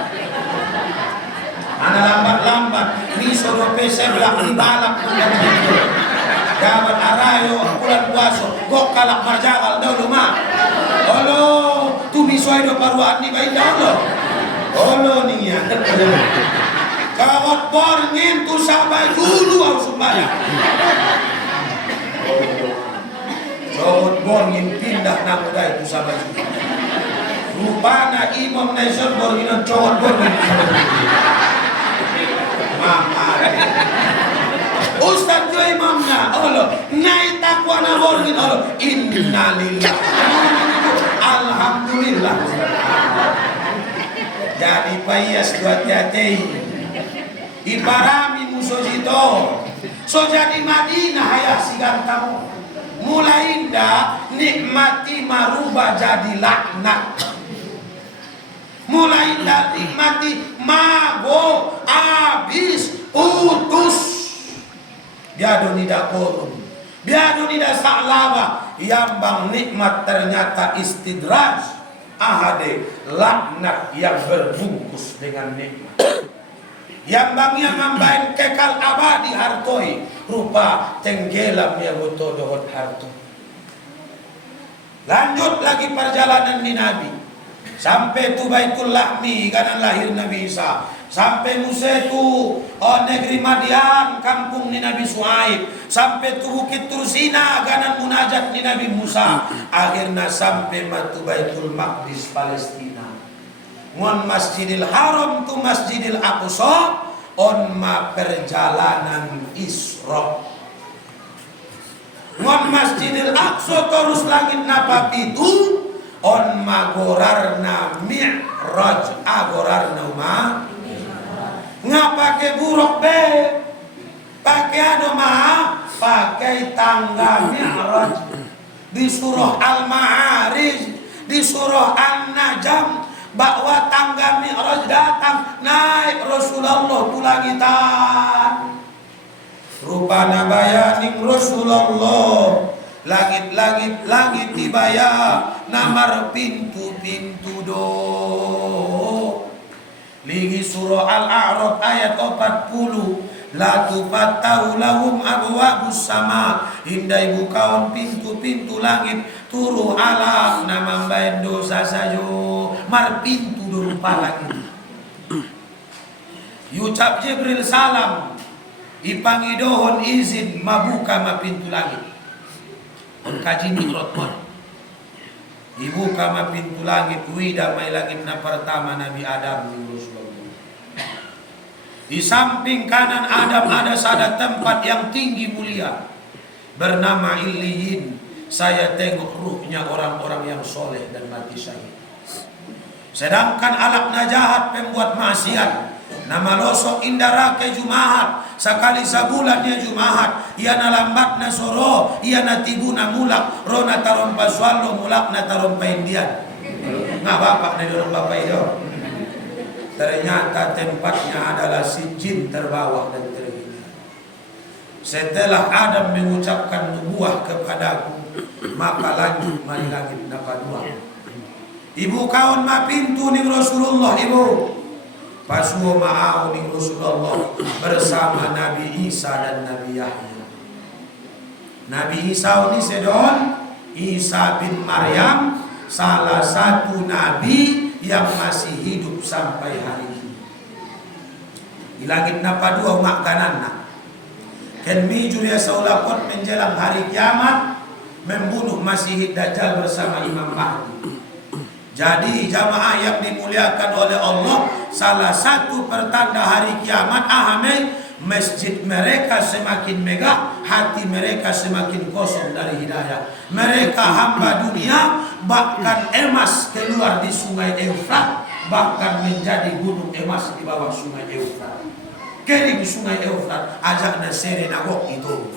Ana lambat-lambat miso rope sebelah di balak gawan arayo bulan puasa gok kalak marjagal dahulu mah olo tu miso ido paruan ni baik dahulu olo nih ya kawat borngin tu sabai dulu au sumbaya kawat borngin pindah namudai tu sabai dulu rupana Imam Naisar bornginan cowok borngin Ustaz jo imamnya Allah naik takwa na borgin Allah innalillah alhamdulillah. Jadi payas dua tiatei iparami musojito so jadi Madinah ya sigan kamu mulai indah nikmati marubah jadi laknat. Mulai dari mati mago habis utus biado tidak korum biado tidak saklaba yang bang nikmat ternyata istidraj ahade laknat yang berbungkus dengan nikmat yang bang yang mambain kekal abadi hartoi rupa tenggelam ya buto dohot harto. Lanjut lagi perjalanan di Nabi sampai tu Baitul Lahmi kanan lahir Nabi Isa, sampai Musa tu negeri Madian kampung ni Nabi Suhaib, sampai tu Bukit Tursina kanan munajat ni Nabi Musa, akhirnya sampai matu Baitul Maqdis Palestina. Ngon Masjidil Haram tu Masjidil Aqsa on ma perjalanan Isra. Ngon Masjidil Aqsa terus langit napa itu on magorarna mi'raj agorarna ma ngapake buruk be pakai ado ma pakai tangga mi'raj di surah Al-Ma'arij di surah An-Najm bahwa tangga mi'raj datang naik Rasulullah tu langitan rupana bayaning Rasulullah langit dibaya namar pintu-pintu do ligi surah Al-A'raf ayat 40 la tufattahu lahum abwabus sama hindai bukaon pintu-pintu langit turu alam nama bain dosa sajo mar pintu do rupa langit yucap Jibril salam ipangidohon izin mabuka ma pintu langit kaji mikrot pun ibu kama pintu langit wida mai langit na pertama Nabi Adam Rasulullah. Di samping kanan Adam ada sada tempat yang tinggi mulia bernama Illiyin. Saya tengok ruhnya orang-orang yang soleh dan mati syahid. Sedangkan alakna jahat pembuat maksiat nama losok indara ke Jumahat sekali sebulannya Jumahat ia nalambat na soro ia natibuna mulak rona tarom paswallo mulak na tarom paindian nggak bapak na dorong bapak itu ternyata tempatnya adalah si jin terbawah dan terhina. Setelah Adam mengucapkan nubuah kepadaku maka lanjut mari langit dapat dua ibu kawan ma pintu ni Rasulullah ibu pasuo ma'au ni Rasulullah bersama Nabi Isa dan Nabi Yahya. Nabi Isa ini sedon Isa bin Maryam salah satu nabi yang masih hidup sampai hari ini. Di langit napa dua umat kananna. Ken mijur ya saulakot menjelang hari kiamat membunuh Masih Dajjal bersama Imam Mahdi. Jadi jamaah yang dimuliakan oleh Allah, salah satu pertanda hari kiamat ahame masjid mereka semakin megah, hati mereka semakin kosong dari hidayah. Mereka hamba dunia, bahkan emas keluar di sungai Eufrat, bahkan menjadi gunung emas di bawah sungai Eufrat. Kering sungai Eufrat, ajak nasere nagok itu.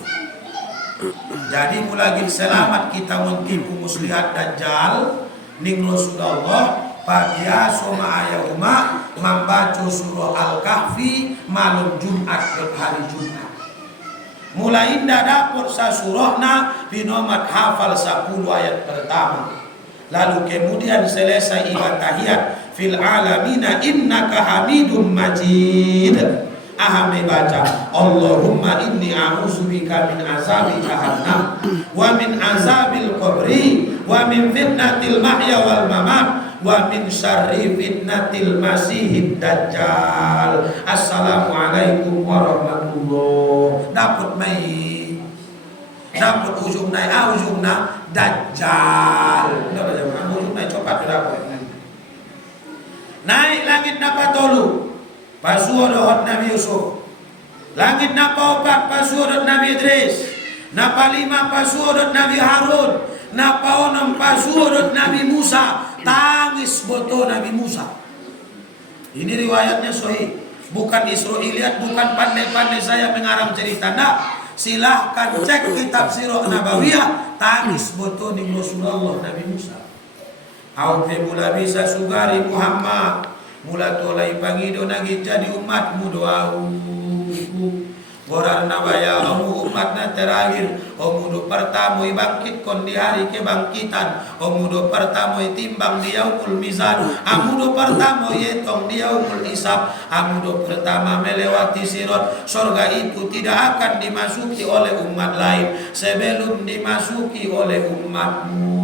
Jadi mulai selamat kita mentipu muslihat dajjal ning Rasulullah pagia soma ayahuma membaca surah Al-Kahfi malam Jumat dan hari Jumat. Mulai indah dapur sa surahna binomat hafal 10 ayat pertama. Lalu kemudian selesai ibadah tahiyat fil alamina innaka hamidum majid. Ahame baca Allahumma inni a'udzubika min azabi jahannam wa min azabil qabri wa min fitnatil mahya wal mamat wa min syarri fitnatil masihid dajjal. Assalamualaikum warahmatullahi. Dapat mai dapat ujungna dajjal. Ujungna cepat dapat. Naik langit napa tolu pasuodot Nabi Yusuf, langit napa opat pasuodot Nabi Idris, napa 5 pasuodot Nabi Harun, napa 6 pasuodot Nabi Musa. Tangis boto Nabi Musa. Ini riwayatnya sahih, bukan Israiliyat, bukan pandai-pandai saya mengarang cerita. Nah, silahkan cek kitab Sirah Nabawiyah. Tangis boto ning Rasulullah Nabi Musa. Aupe mula bisa sugari Muhammad, mula tolai pangido nagi jadi umatmu doau. Borarna baya omu umatna terakhir, omudo pertama bangkit kon di hari kebangkitan, omudo pertama timbang di yaumul mizan, amudo pertama yetong di yaumul hisab, amudo pertama melewati sirat. Surga itu tidak akan dimasuki oleh umat lain sebelum dimasuki oleh umatmu.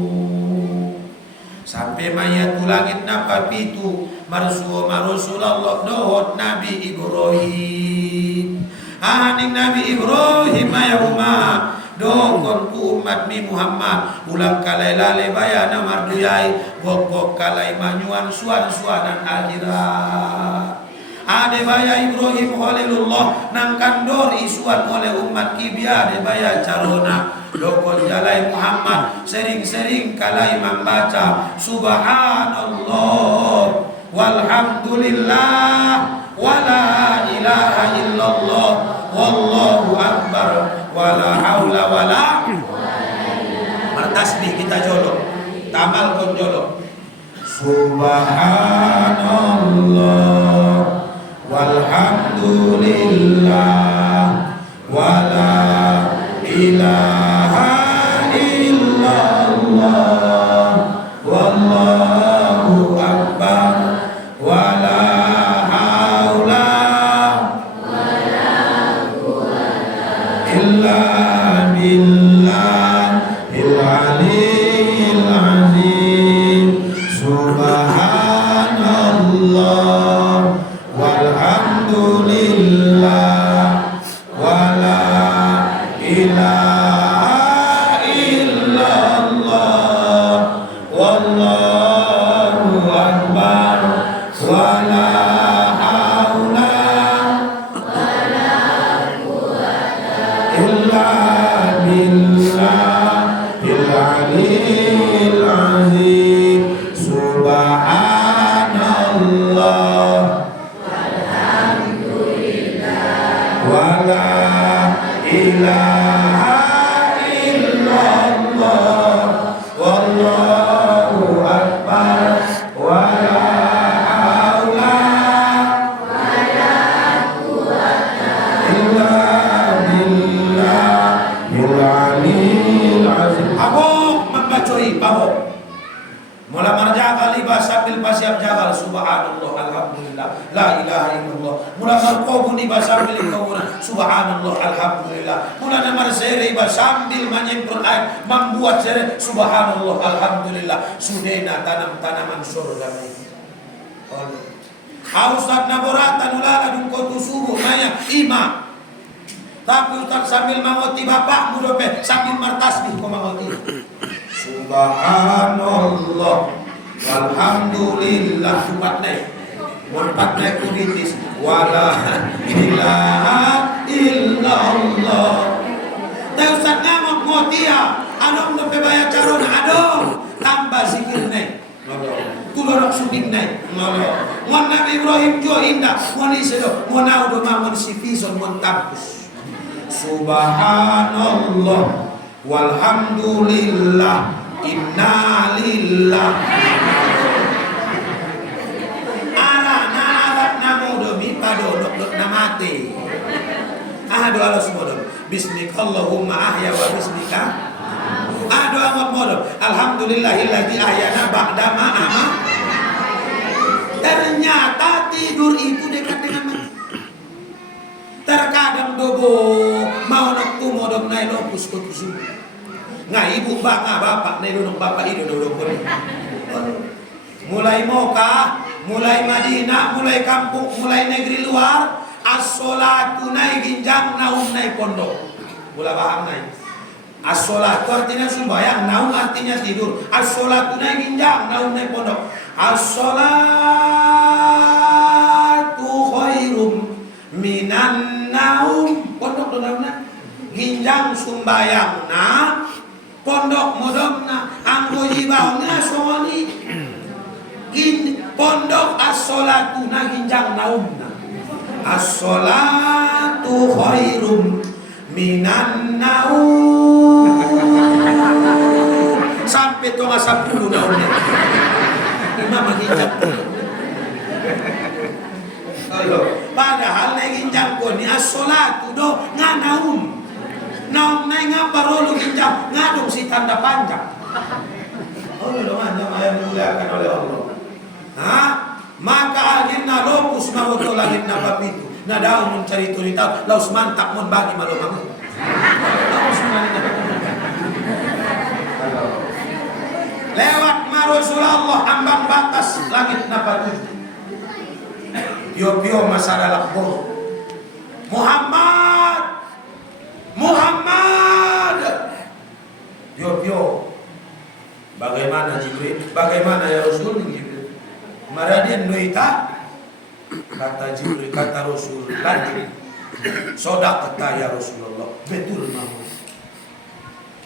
Sampai mayat langit napa pitu marsuo Rasulullah dohot Nabi Ibrahim. Aning Nabi Ibrahim ayahuma dokon ku umat mi Muhammad ulang kalai lale bayana marduyai gok kalai manyuan suan-suanan akhirat. Ade baya Ibrahim Khalilullah nang kandor isuan oleh umat kibia ade baya carona dokon jalai Muhammad sering-sering kalai membaca subhanallah walhamdulillah wala ilaha illallah wallahu akbar wala haula wala. Bertasbih kita jolok, tamal kon jolok. Subhanallah walhamdulillah wala ilaha illallah wallahu akbar wala haula illa billahil aliyyil azim. Subhanallah walhamdulillah wala ilaha illallah wallahu akbar wala haula illa billahil aliyyil azim. Subhanallah wala ilaha illallah wallahu akbar wala haula illa billahil aliyyil azim. Abok membacoi pabok mula marjaga liba sambil pasiap jagal subhanallah alhamdulillah la ilaha illallah. Mula markobu liba sambil kawuna subhanallah alhamdulillah. Mula namar sere iba sambil menyemprot air membuat sere subhanallah alhamdulillah. Sudena tanam-tanaman surga ini. Ustaz naboratan ulala dungko tusubuh maya ima. Tapi Ustaz sambil mangoti bapak mudope sambil martasbih ko mangoti. Subhanallah walhamdulillah. Empat naik kuditis wala ilaha illallah. Tahu Ustaz ngamuk ngotia, adong do pebaya caron adong tambah zikir naik. Tulorok subing naik. Mon Nabi Ibrahim jo indah, mon isedo, mon audo mamon sifison mon kampus. Subhanallah walhamdulillah inna lillah. Arana alat namo do mi padodok dok namate. Ahadu ala sumodon. Bismika Allahumma ahya wa bismika. Ahadu amat modon. Alhamdulillahilladzi ahyana ba'da ma ama. Ternyata tidur itu dekat dengan mati. Terkadang dobo mau nak tu modon nai lopus kutusu. Ngai ibu banga bapak nai donong bapak itu dodong boleh. Mulai Moka, mulai Madinah, mulai kampung, mulai negeri luar. As-sholatu nai ginjang naum nai pondok. Mula paham nai. As-sholatu artinya sembahyang, naum artinya tidur. As-sholatu nai ginjang naum nai pondok. As-sholatu khairum minan naum. Pondok tu naumna. Ginjang sembahyang na, pondok modokna, anggo jibawna soni. Pondok as-sholatu na ginjang naumna. As-sholatu khairum minan naum. Sampai tu nggak 10 naumnya. Imam menginjak. Padahal nginjak ko ni as-sholatu do nganaum. Naum nai ngaparolo ginjak ngadong si tanda panjang. Oh lo manjang ayam dimuliakan oleh Allah. Hah? Maka akhirnya lopus mawoto langit na papitu na daw mencari turita laus mantap mon bagi malu kamu lewat Rasulullah ambang batas langit na papitu pio-pio masalah lakbo Muhammad pio-pio bagaimana Jibril bagaimana ya Rasul Jibril Maradian noita kata Jibril kata Rasul lanjut sodak kata ya Rasulullah betul mamu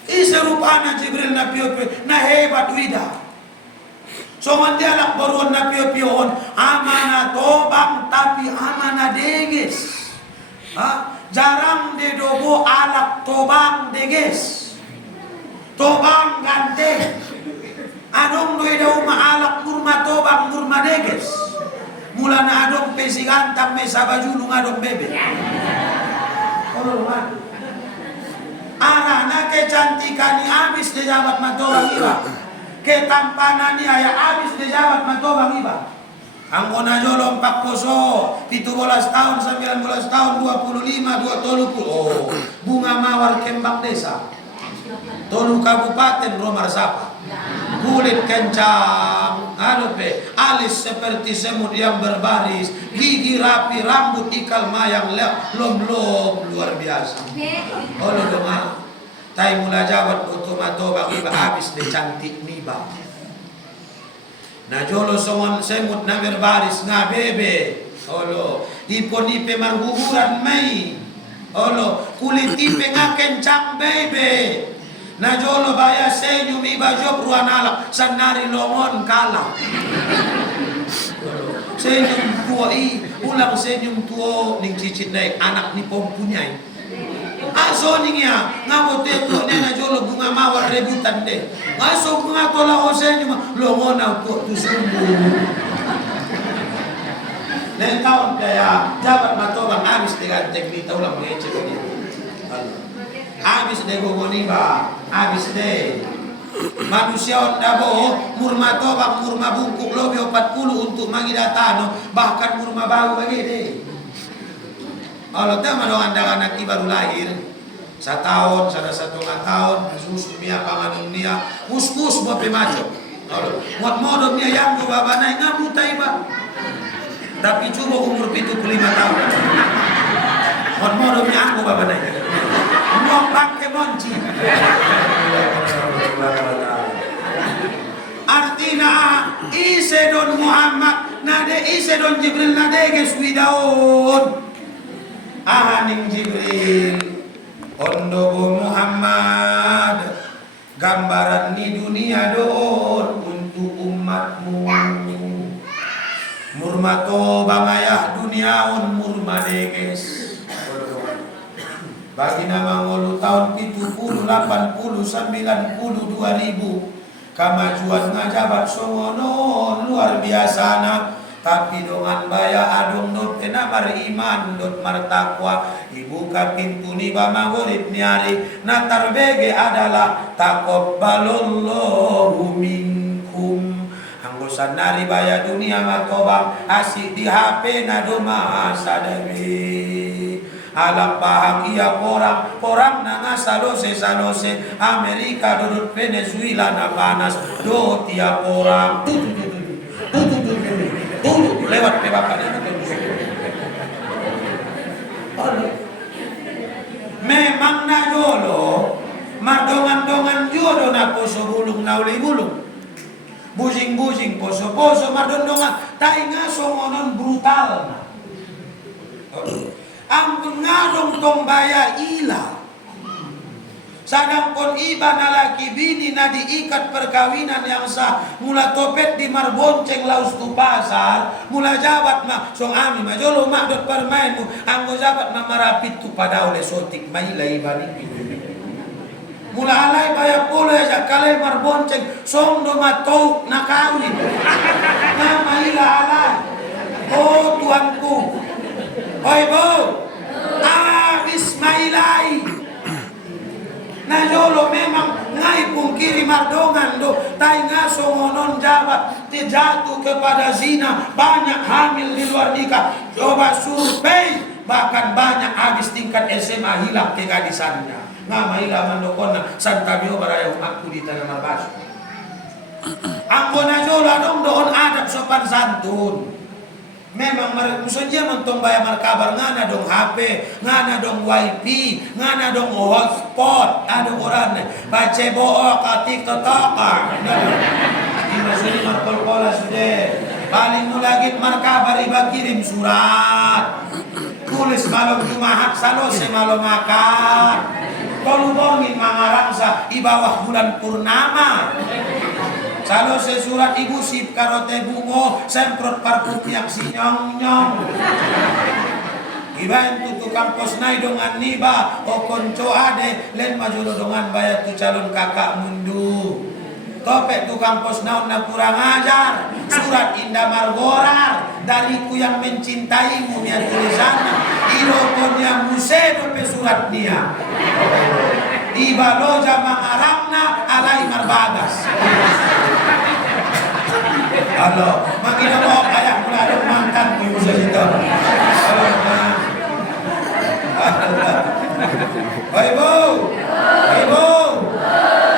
iserupana Jibril na pio-pio na hebat wida soman dialak baruan na pio-pioon amana tobang tapi amana deges jarang dedobo alak tobang deges tobang gante adong doy daw maalak murma tobang murma deges mula na adong pesigantang may sabajulong adong bebe ara na kecantikan ni abis de jabat matobang iba ketampanan ni aya abis de jabat matobang iba ang kona jolong 4 poso 17 tahun 19 tahun 25 20 bunga mawar kembang desa Tolu Kabupaten Romar Sapa kulit kencang, alis seperti semut yang berbaris, gigi rapi, rambut ikal mayang lom-lom luar biasa. Olo doma, tay mula jawat otomato bagi habis de cantik niba. Na jolo somon semut na berbaris nga bebe. Olo, ipon-ipe marguguran may. Olo, kulit ipe nga kencang bebe. Na jolo baya senyum iba job ruan alak sanari longon kalah. Senyum tua ulang senyum tua ning cicit naik anak ni pompunyai. Aso ning ya ngamo teto na jolo bunga mawar rebutan deh. Aso bunga tola o senyum longon au tu sumbu. Dan tahun kaya jabat matobang habis dengan teknik ulang ngecek ini. Habis deh gogoni ba, habis deh. Manusia ondabo murma tobak murma bungkuk lobi 40 untuk mangidatano bahkan murma bau bagi deh. Kalau tema dong anda anak baru lahir 1 tahun, 1,5 tahun, susu mia panganun nia, muskus buat pemaco. Kalau buat modom nia yang go baba naik ngabutai ba. Tapi coba umur 75 tahun. Buat modom nia anggo baba naik. Mau pakai monci. Artinya isedon Muhammad nade isedon Jibril nade geswidaon ahaning Jibril ondobo Muhammad gambaran di dunia doon untuk umatmu murmato bangayah duniaun murmadeges bagi nama ngolu tahun 70, 80, 90, 2000 kamajuan ngajabat songono luar biasa na tapi dongan baya adong dot enamar iman dot martakwa dibuka pintu niba magorib niari na tarbege adalah takobbalullahu minkum anggosan nari baya dunia matobang asik di HP na doma sadami alam paham iya orang na salose Amerika duduk Venezuela na panas do tiap orang lewat pebakan memang na jolo mardongan jodoh na poso bulung na uli bulung bujing poso mardongan tai ngaso ngonon brutal na ang ngadong tong baya ila sadang pon iba na laki bini na diikat perkawinan yang sah mula topet di marbonceng laus tu pasar mula jabat ma song ami ma jolo mak dot permainmu anggo jabat ma marapit tu pada oleh sotik maila ibani mula alai baya polo ya kale marbonceng song do ma tou na kawin na maila alai oh tuanku oi bo Ismailai na jolo memang ngai pungkiri mardongan do tai ngaso ngonon jabat jatuh kepada zina banyak hamil di luar nikah coba survei bahkan banyak habis tingkat SMA hilang kegadisannya nama hilang mandokona santabio baraya aku di tanah marbas anggona jolo dong doon adab sopan santun memang maksudnya mentong bayar markabar ngana dong HP, ngana dong wifi, ngana dong hotspot, ada orang baca book katik totoka. Ini maksudnya markol-kola sudah. Paling mulai markabar iba kirim surat, tulis malam Jumat salose malam makan. Kalau bongin mangarangsa ibawah bulan purnama. Kalau sesurat ibu sip karote bungo semprot parfum yang sinyong-nyong iba itu tukang pos nai dongan niba o konco ade len majulo dongan bayar tu calon kakak mundu topek tukang pos naon na kurang ajar surat indah margorar dariku yang mencintaimu nia tulisannya irokon yang muse dope surat nia iba loja mangarangna alai marbagas halo, makin mau ayah mulai ada mantan ibu segitu. Ibu,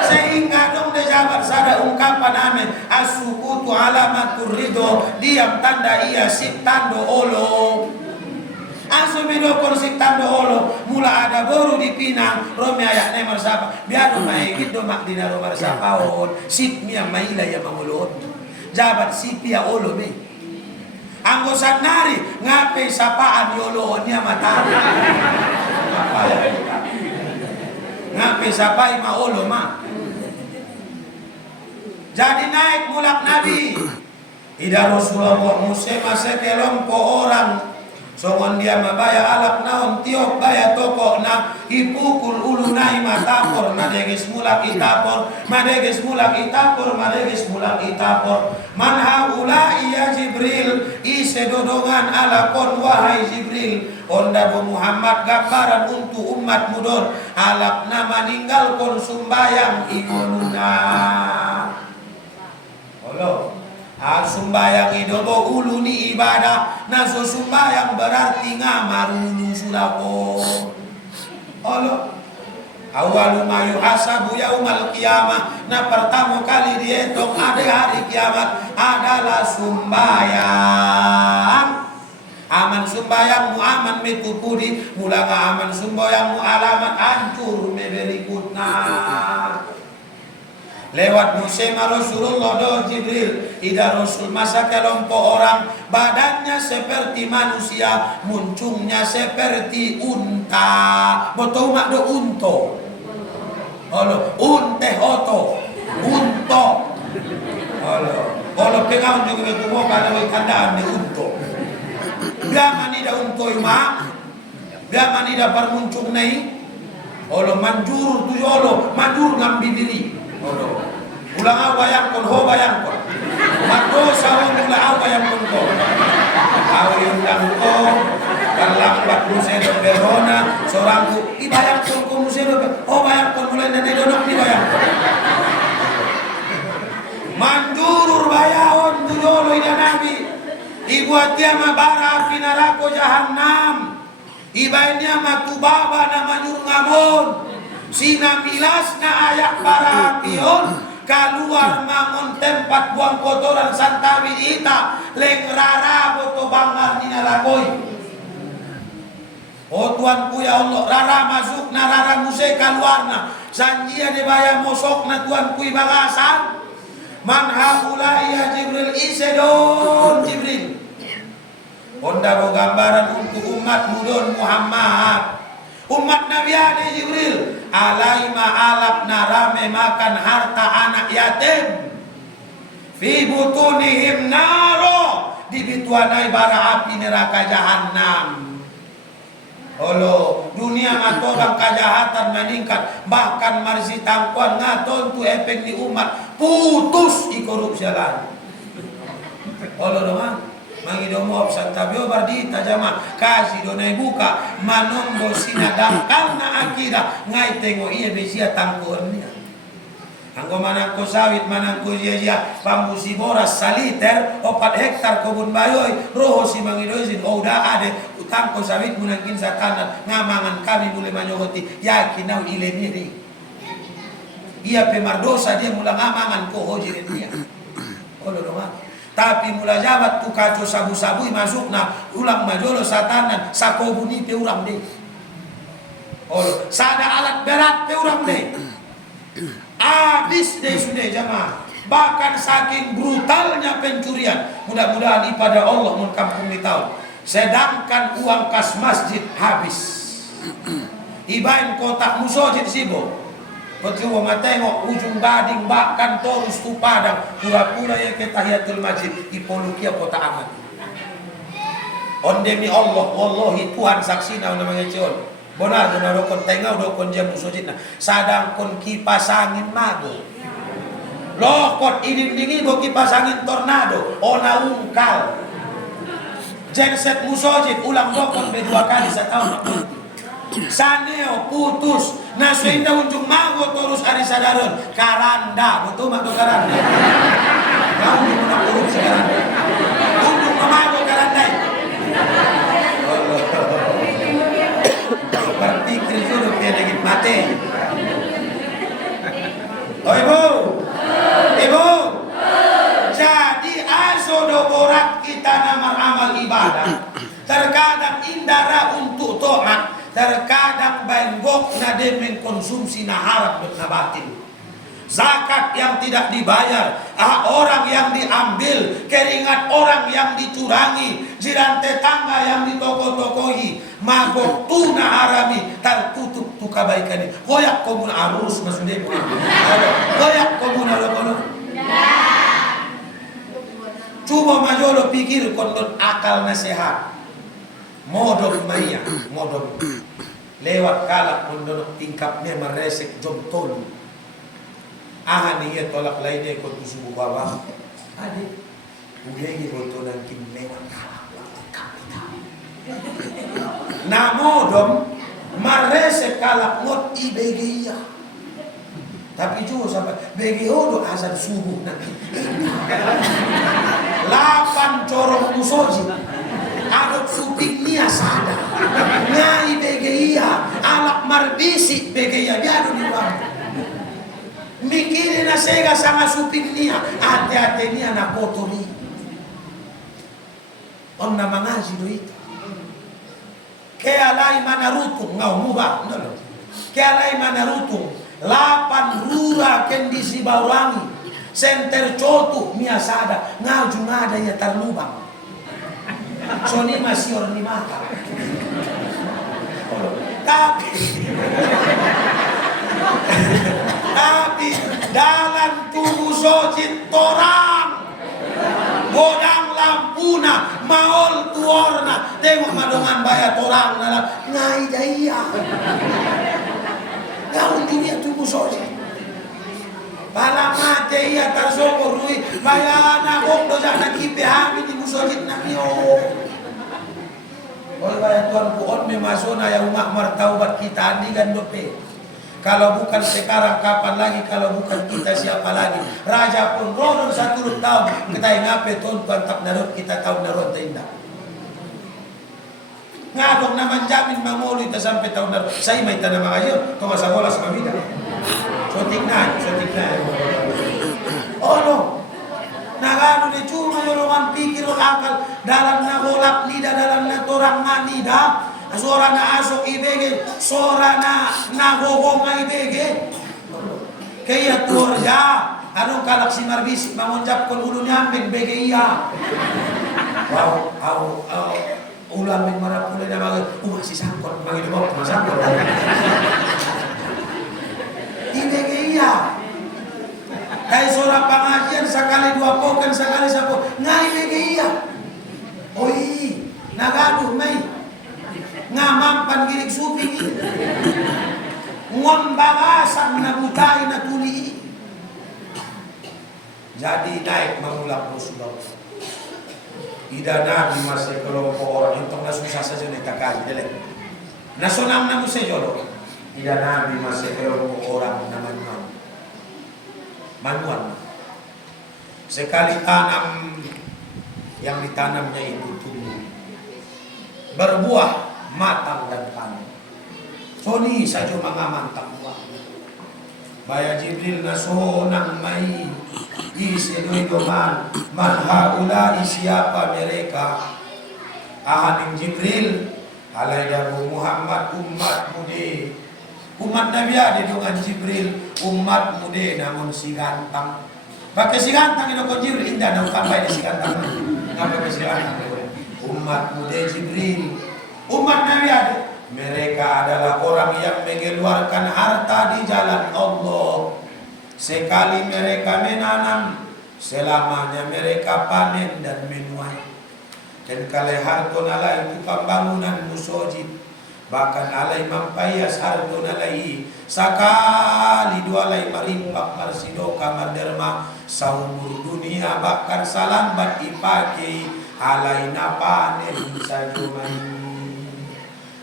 sehingga dong dejabat sada ungkapan amin asukutu alamatur ridho diam tanda iya sip tando olo. Asumido konsip tando olo mula ada boru di Pinang romi ayak nemar sapa biar rumah gitu mak dina romar sapaon sip miang maila ya mangulot. Jabat sipia olo be anggosan nari ngape sapaan yolonya matari apa ya ngape sapai ma olo ma jadi naik mulak nabi ida Rasulullah Musa masa kelompo orang songon dia mabaya alak naon tiop baya toko na ipukul ulu nai matapor madeges mulak itapor madeges mulak itapor madeges mulak itapor man haula iya Jibril ise dodongan alakon wahai Jibril onda bo Muhammad gambaran untuk umat mudon alak nama ninggal kon sumbayang ikonuna Allah sumbayang idobo ulu ni ibadah naso sumbayang berarti ngamarulu sulako Allah awalu ma yuhasabu yaumal qiyamah na pertama kali dihitung ada hari kiamat adalah sumbayang aman sumbayangmu aman metupudi mula aman sumbayangmu alamat hancur me berikutna Lewat musim Rasulullah do Jibril ida Rasul masa kelompok orang badannya seperti manusia, muncungnya seperti unta. Betul mak do unto. Halo, unte hoto, unto. Halo, pengaun juga itu mau kalau kandaan di unto. Biar ida unto mak, biar ida permuncung nai. Halo, manjur tu yolo, manjur ngambil diri. Halo, ulang apa yang kon ho bayang kon. Madosa ho ulang apa yang kon ko. Awi ulang ko, terlambat musero Verona, seorangku ibayang kon musero. Oh bayang kon mulai nenek donok dibayang. Manjurur bayaon tu yolo ida nabi. Ibu tiama bara api neraka jahannam. Ibainya matubaba na manyur ngamon. Sina milas na ayak para apion keluar mangon tempat buang kotoran santawi ita lengrara boto bangar ni narakoi. Oh Tuanku ya Allah, rara masuk na rara musik keluar na sanjia de baya mosok na Tuanku ibagasan man haula ya Jibril isedon Jibril. Honda bo gambaran untuk umat mudon Muhammad. Umat Nabi ada Jibril alaima alap narame makan harta anak yatim fi butunihim naro di bituanai bara api neraka jahannam. Olo dunia ngatorang kejahatan meningkat bahkan marsi tangkuan ngaton tu efek di umat putus i korupsi jalan. Olo doang mangidomo santabio bardi tajama kasih donai buka manombo sina dangkal na akira ngai tengo iya besia tangkuannya anggo manangko sawit manangko jia pambusi boras saliter 4 hektar kebun bayoy roho si mangidoizin udah ade utangko sawit munangkin satanan ngamangan kami boleh manyogoti yakin nau ileniri ia pemardosa dia mula ngamangan ko hojirin dia olo dong. Tapi mula jabat tu kaco sabu-sabui masuk na ulang majolo satanan sakobuni pe urang deh. Oh, sada alat berat pe urang deh. Habis deh sudah jamaah. Bahkan saking brutalnya pencurian. Mudah-mudahan ibadah Allah mun kampung di tahun. Sedangkan uang kas masjid habis. Ibain kotak musojid sibo. Betul tengok ujung gading bahkan terus tu padang pura-pura ya ke tahiyatul masjid ipolukia kota aman. Ondemi Allah wallahi Tuhan saksina una mangecion. Benar benar dokon tengau dokon jamu sujudna. Sadang kon kipas angin mago. Lokot idin-dingi bo kipas angin tornado ona ungkal. Genset musojid ulang dokon bedua kali setahun. Saneo putus nasuinda unjung mago terus ari sadaron karanda betul mak karanda kau di mana korupsi karanda unjung mago karanda berarti krijo dia lagi mati. Oh ibu jadi asodo borak kita nama amal ibadah terkadang indara untuk to'at terkadang benggok nade mengkonsumsi naharap dan nabatin. Zakat yang tidak dibayar, orang yang diambil, keringat orang yang dicurangi, jiran tetangga yang ditoko-tokohi, magok tuna harami tertutup tu kebaikan ini. Koyak komun arus maksudnya. Koyak komun alo. Coba majolo pikir kon akal nasihat. Modok maya, modok lewat kalak mendonok tingkapnya meresek jontol. Aha nih tolak lainnya ikut subuh bawah. Adik, ugengi botonan kim lewat kalak tingkap. Nah modom meresek kalak ngot ibegia. Tapi juga sampai begio do azan subuh nanti. 8 corong musoji. Adot supingnya sada nyai begeia alak marbisi begeia dia adu di luar mikirin sega sama supingnya hati-hatinya na kotori onna mangaji do itu kaya lai mana rutung ngau mubah kaya lai mana rutung lapan rura kendisi baurangi senter cotu mia sada ngaju ngada ya terlubang so ni masih orang ni mata tapi dalam tubuh sojit torang godang lampuna maol tuorna tengok madongan bayar torang dalam ngai jaya gaun dunia tubuh sojit pala mate iya tarsoko rui bayana kok dosa na kipe hami di musojit na mio. Oleh bayar Tuhan pohon memasona ya umat martaubat kita andi kan dope. Kalau bukan sekarang kapan lagi, kalau bukan kita siapa lagi. Raja pun rodon 1 tahun kita ngape Tuhan tak narot kita tahu narot indah. Ngadong naman jamin mamolo ita sampai tahun narot. Saya may tanah makayo, kung sa bola sa kabila. So tignan. Oh no. Nagano ni cuma yoloman pikir akal dalam na golap nida dalam na torang manida. Sora na asok ibege, sora na nagogong ibege. Kaya turja, anong kalak si Marbis, mangunjap kon ulo niya, bege iya. Wow, ulam min marapulay na masih sangkot, magilumok, masangkot. Ibege iya. Kaya sora pengajian sekali 2 poken, sekali 10, ngai ibege iya. Oi, nagaduh may. Ngamampan girig suping ngombangasan na butay na tuli. Jadi naik mengulap musuh. Ida nabi masih kelompok orang intong na susah saja netakay dele. Nasonam na musa jolo. Ida nabi masih kelompok orang na manuan. Sekali tanam yang ditanamnya itu tumbuh berbuah matang dan panen. Soni saja mga mantang buah. Baya Jibril na sonang may isinuy doman man haula siapa mereka. Ahaning Jibril alay dabu Muhammad umat mude. Umat Nabi ada dengan Jibril umat mude namun si gantang. Pakai si gantang itu kok Jibril indah nak kampai si gantang. Ngapa si gantang? Umat mude Jibril. Umat Nabi ada. Mereka adalah orang yang mengeluarkan harta di jalan Allah. Sekali mereka menanam, selamanya mereka panen dan menuai. Dan kalau harta nalai itu pembangunan musojid, bahkan alai mampayas harta nalai sakali 2 lay marimpak marsido kamar derma saumur dunia bahkan salambat ipake alai na panen sajumai.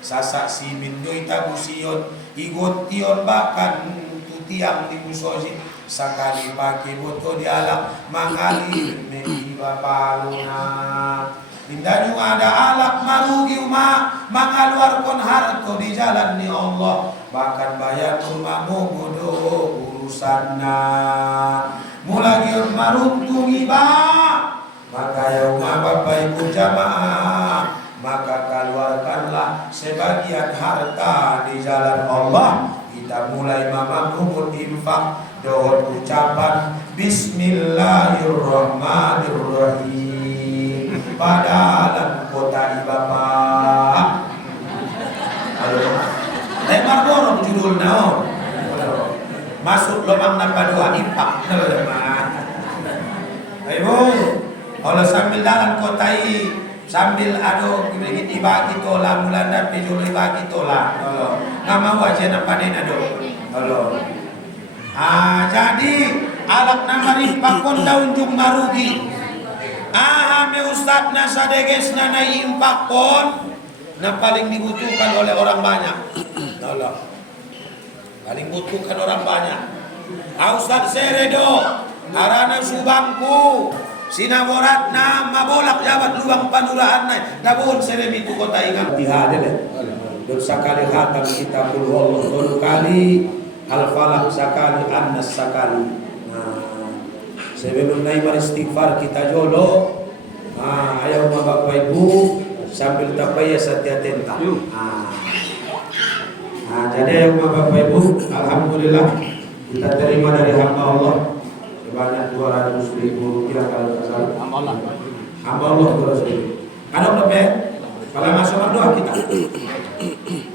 Sasak si mindoy tabusion igot tion bahkan tutiang di musojid sakali pagi boto di alam mangalir mediba paluna tindanyu ada alak marugi mangaluarkan harto di jalan ni Allah bahkan bayar rumah bodoh urusanna mulagi maruntung iba maka ya umah bapak ibu jamaah maka keluarkanlah sebagian harta di jalan Allah. Kita mulai mamamukul infak doa ucapan Bismillahirrahmanirrahim pada alam kota Bapak. Halo, lebar dorong judul naon. Masuk lubang nambah 2 infak. Ayo, kalau sambil dalam kota ini sambil ado dibagi tola mulanda pejolo dibagi tola nama wajah nampanin ado jadi alak namari pakon daun jung marugi me ustad na sadeges na impakon na paling dibutuhkan oleh orang banyak paling butuhkan orang banyak ustad seredo arana subangku sinaborat na mabolak jabat luang panuraan na dabon seremi tu kota ingat dihadele dan sakali khatam kita kulhu Allah 2 kali al-falaq sakali annas sakali. Sebelum naik beristighfar kita jolo ayo Bapak Ibu sambil tapaya setia tenta Nah, jadi Bapak Ibu, alhamdulillah kita terima dari hamba Allah sebanyak 200.000 rupiah kalau tak salah. Hamba Allah 200.000. Ada berapa? Kalau masuk doa kita.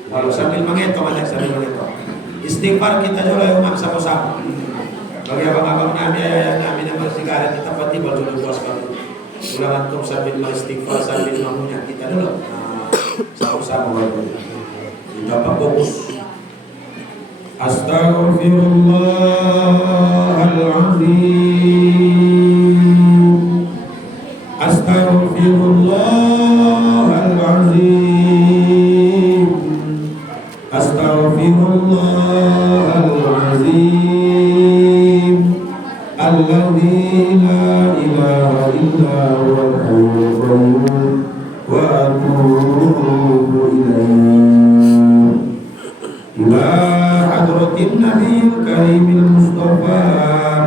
Kalau sambil mengetong aja, sambil mengetong. Istighfar kita juga ya umat sama-sama. Bagi abang-abang nami, ayah nami, nama segala kita pati baru puas kali. Ulang antum sambil beristighfar sambil mengunyah kita dulu. Nah, sama-sama baru. Kita fokus. Astaghfirullahaladzim. Astaghfirullahaladzim. Astaghfirullahaladzim. Alladzi la ilaha illa huwal hayyul qayyum wa atubu ilaihi. Ila hadratin nabiyil karimil mustafa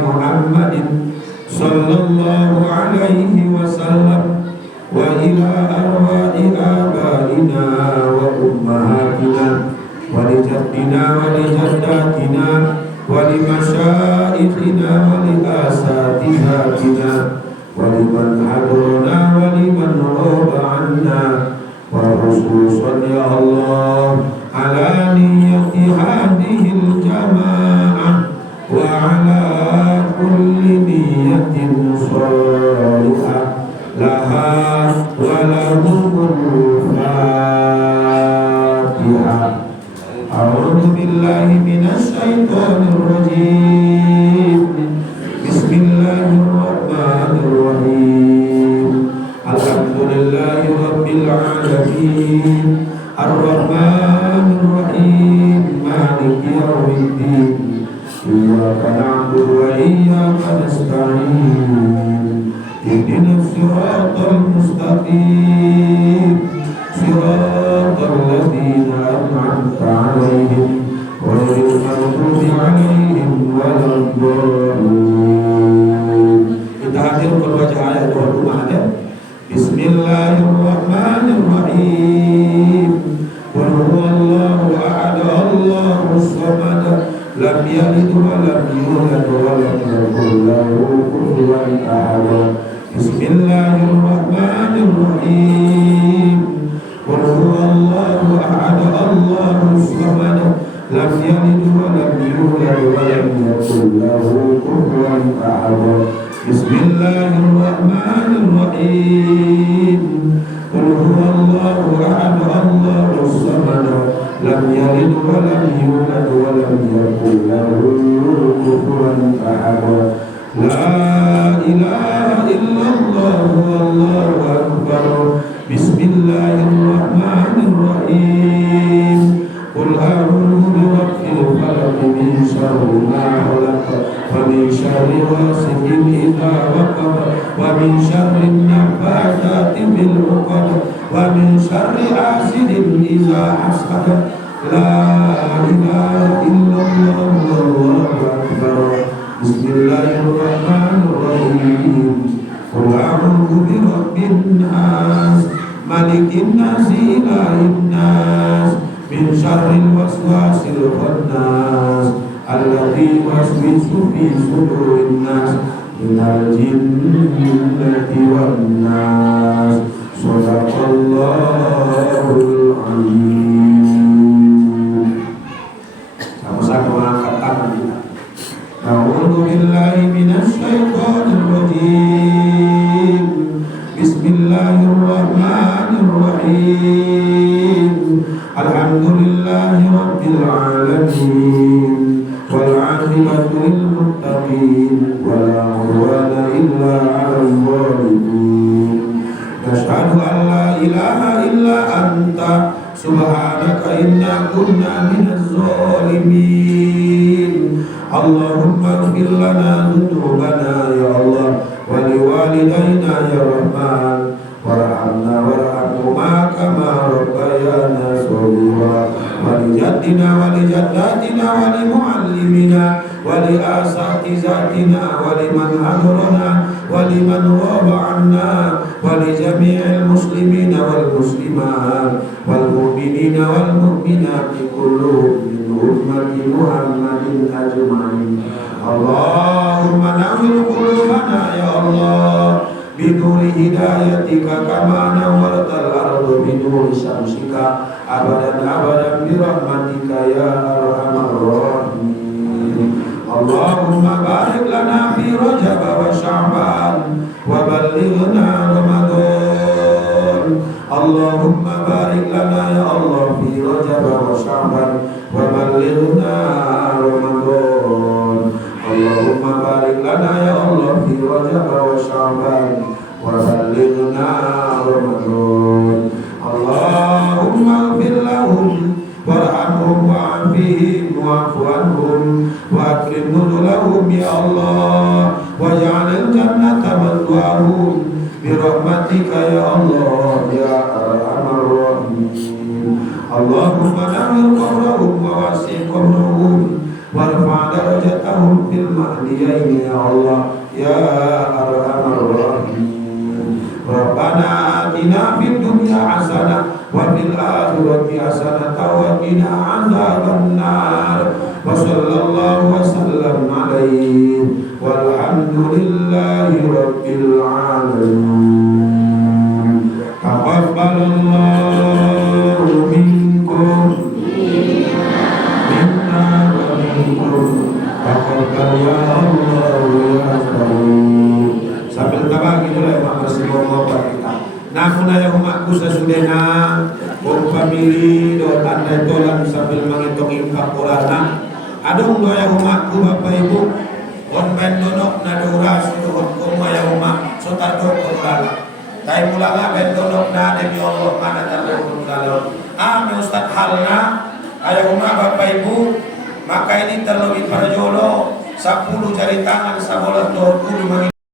Muhammadin sallallahu alaihi wasallam wa ila arwahi abaina wa ummahatina wa li jaddina wa li jaddatina wa li masyaikhina wa li asatizatina wa liman hadrana wa liman ghaba anna wa khususan ya Allah ala niyati hadhil jamaah wa ala kulli niyatin salihah laha wa lahumul fatihah. A'udzu billahi minasy syaithanir rajim. Bismillahirrahmanirrahim. Alhamdulillahi rabbil alamin. Ar-Rahmanir Rahim. Maliki yaumiddin. Iyyaka na'budu wa iyyaka nasta'in. Ihdinas siratal mustaqim. Siratal ladzina an'amta 'alaihim ghairil maghdubi 'alaihim waladdallin. Kita hadirkan wajah ayat doa ada. Bismillahirrahmanirrahim. Qul huwallahu ahad, Allahus samad, lam yalid wa lam yulad wa lam yakul lahu kufuwan ahad. Bismillahirrahmanirrahim. Qul huwallahu ahad, Allahus samad, lam yalid wa lam yulad wa lam yakul lahu kufuwan ahad. Bismillahirrahmanirrahim. Qul huwallahu ahad, Allahus samad, lam yalid wa lam yulad wa lam yakul lahu kufuwan ahad. La ilaha illallah wallahu akbar. Bismillahirrahmanirrahim. Qul a'udzu birabbil falaq min syarri ma khalaq wa min syarri ghasiqin idza waqab wa min syarri naffatsati fil 'uqad wa min syarri hasidin idza hasad. La ilaha illallah wallahu akbar. Bismillahirrahmanirrahim. Qul a'udzu birabbin nas, malikin nas, ilahin nas, min syarril waswasil khannas, alladzi yuwaswisu fi sudurin nas, minal jinnati wan nas. Shadaqallahul azim. Sama-sama mengangkat tangan kita. A'udzu billahi minasy syaithanir rajim. Bismillahirrahmanirrahim. Alhamdulillahi rabbil alamin. Wal 'aqibatu lil muttaqin wa la 'udwana illa 'alal zalimin. Asyhadu an la ilaha illa anta subhanaka inna kunna minaz zalimin. Allahumma ighfir lana dhunubana ya Allah wa liwalidayna ya Rahman warhamna warhamhuma kama rabbayana shaghira wa li jaddina wa li jaddatina wa li muallimina wa li asatizatina wa liman hadrana wa liman ghaba anna wa li jami'il muslimina wal muslimat wal mu'minina wal mu'minati kulluhum min ummati Muhammadin ajma'in. Allahumma nawwir qulubana ya Allah binuri hidayatika kama nawwartal ardu binuri syamsika abadan abadan birahmatika ya arhamar rahimin. Allahumma barik lana fi Rajab wa Sya'ban wa ballighna Ramadan. Allahumma barik lana ya Allah fi Rajab wa Sya'ban wa ballighna Ramadan. Allahumma barik lana ya Allah fi Rajab wa Sya'ban wa ballighna Ramadan. Allahumma ighfir lahum warhamhum wa'afihim wa'fu anhum wa akrim nuzulahum ya Allah waj'alil jannata mathwahum bi rahmatika ya Allah ya arhamar rahimin. Allahumma nawwir qabrahum wa wasi' qabrahum warfa' darajatahum fil mahdiyain ya Allah ya arhamar rahimin. Rabbana atina fid dunya hasanah wa fil akhirati hasanah wa qina adzabannar. Wa sallallahu wa sallam alaihi walhamdulillahi rabbil alamin. Taqabbalallahu minkum minna wa minkum taqabbal ya Allah ya Karim. Sambil tabagi dulu ya Pak Rasulullah kita. Nakuna ya umatku sesudena bom famili do tanda tolan sambil menghitung infak Qur'ana. Adong do ya umatku Bapak Ibu on ben donok na duras do on ya umat sotar do Qur'ana. Tai mulala ben donok na demi Allah mana tanda Qur'ana. Amin Ustaz halna aya umat Bapak Ibu maka ini terlebih para jolo 10 jari tangan 11 doa kudu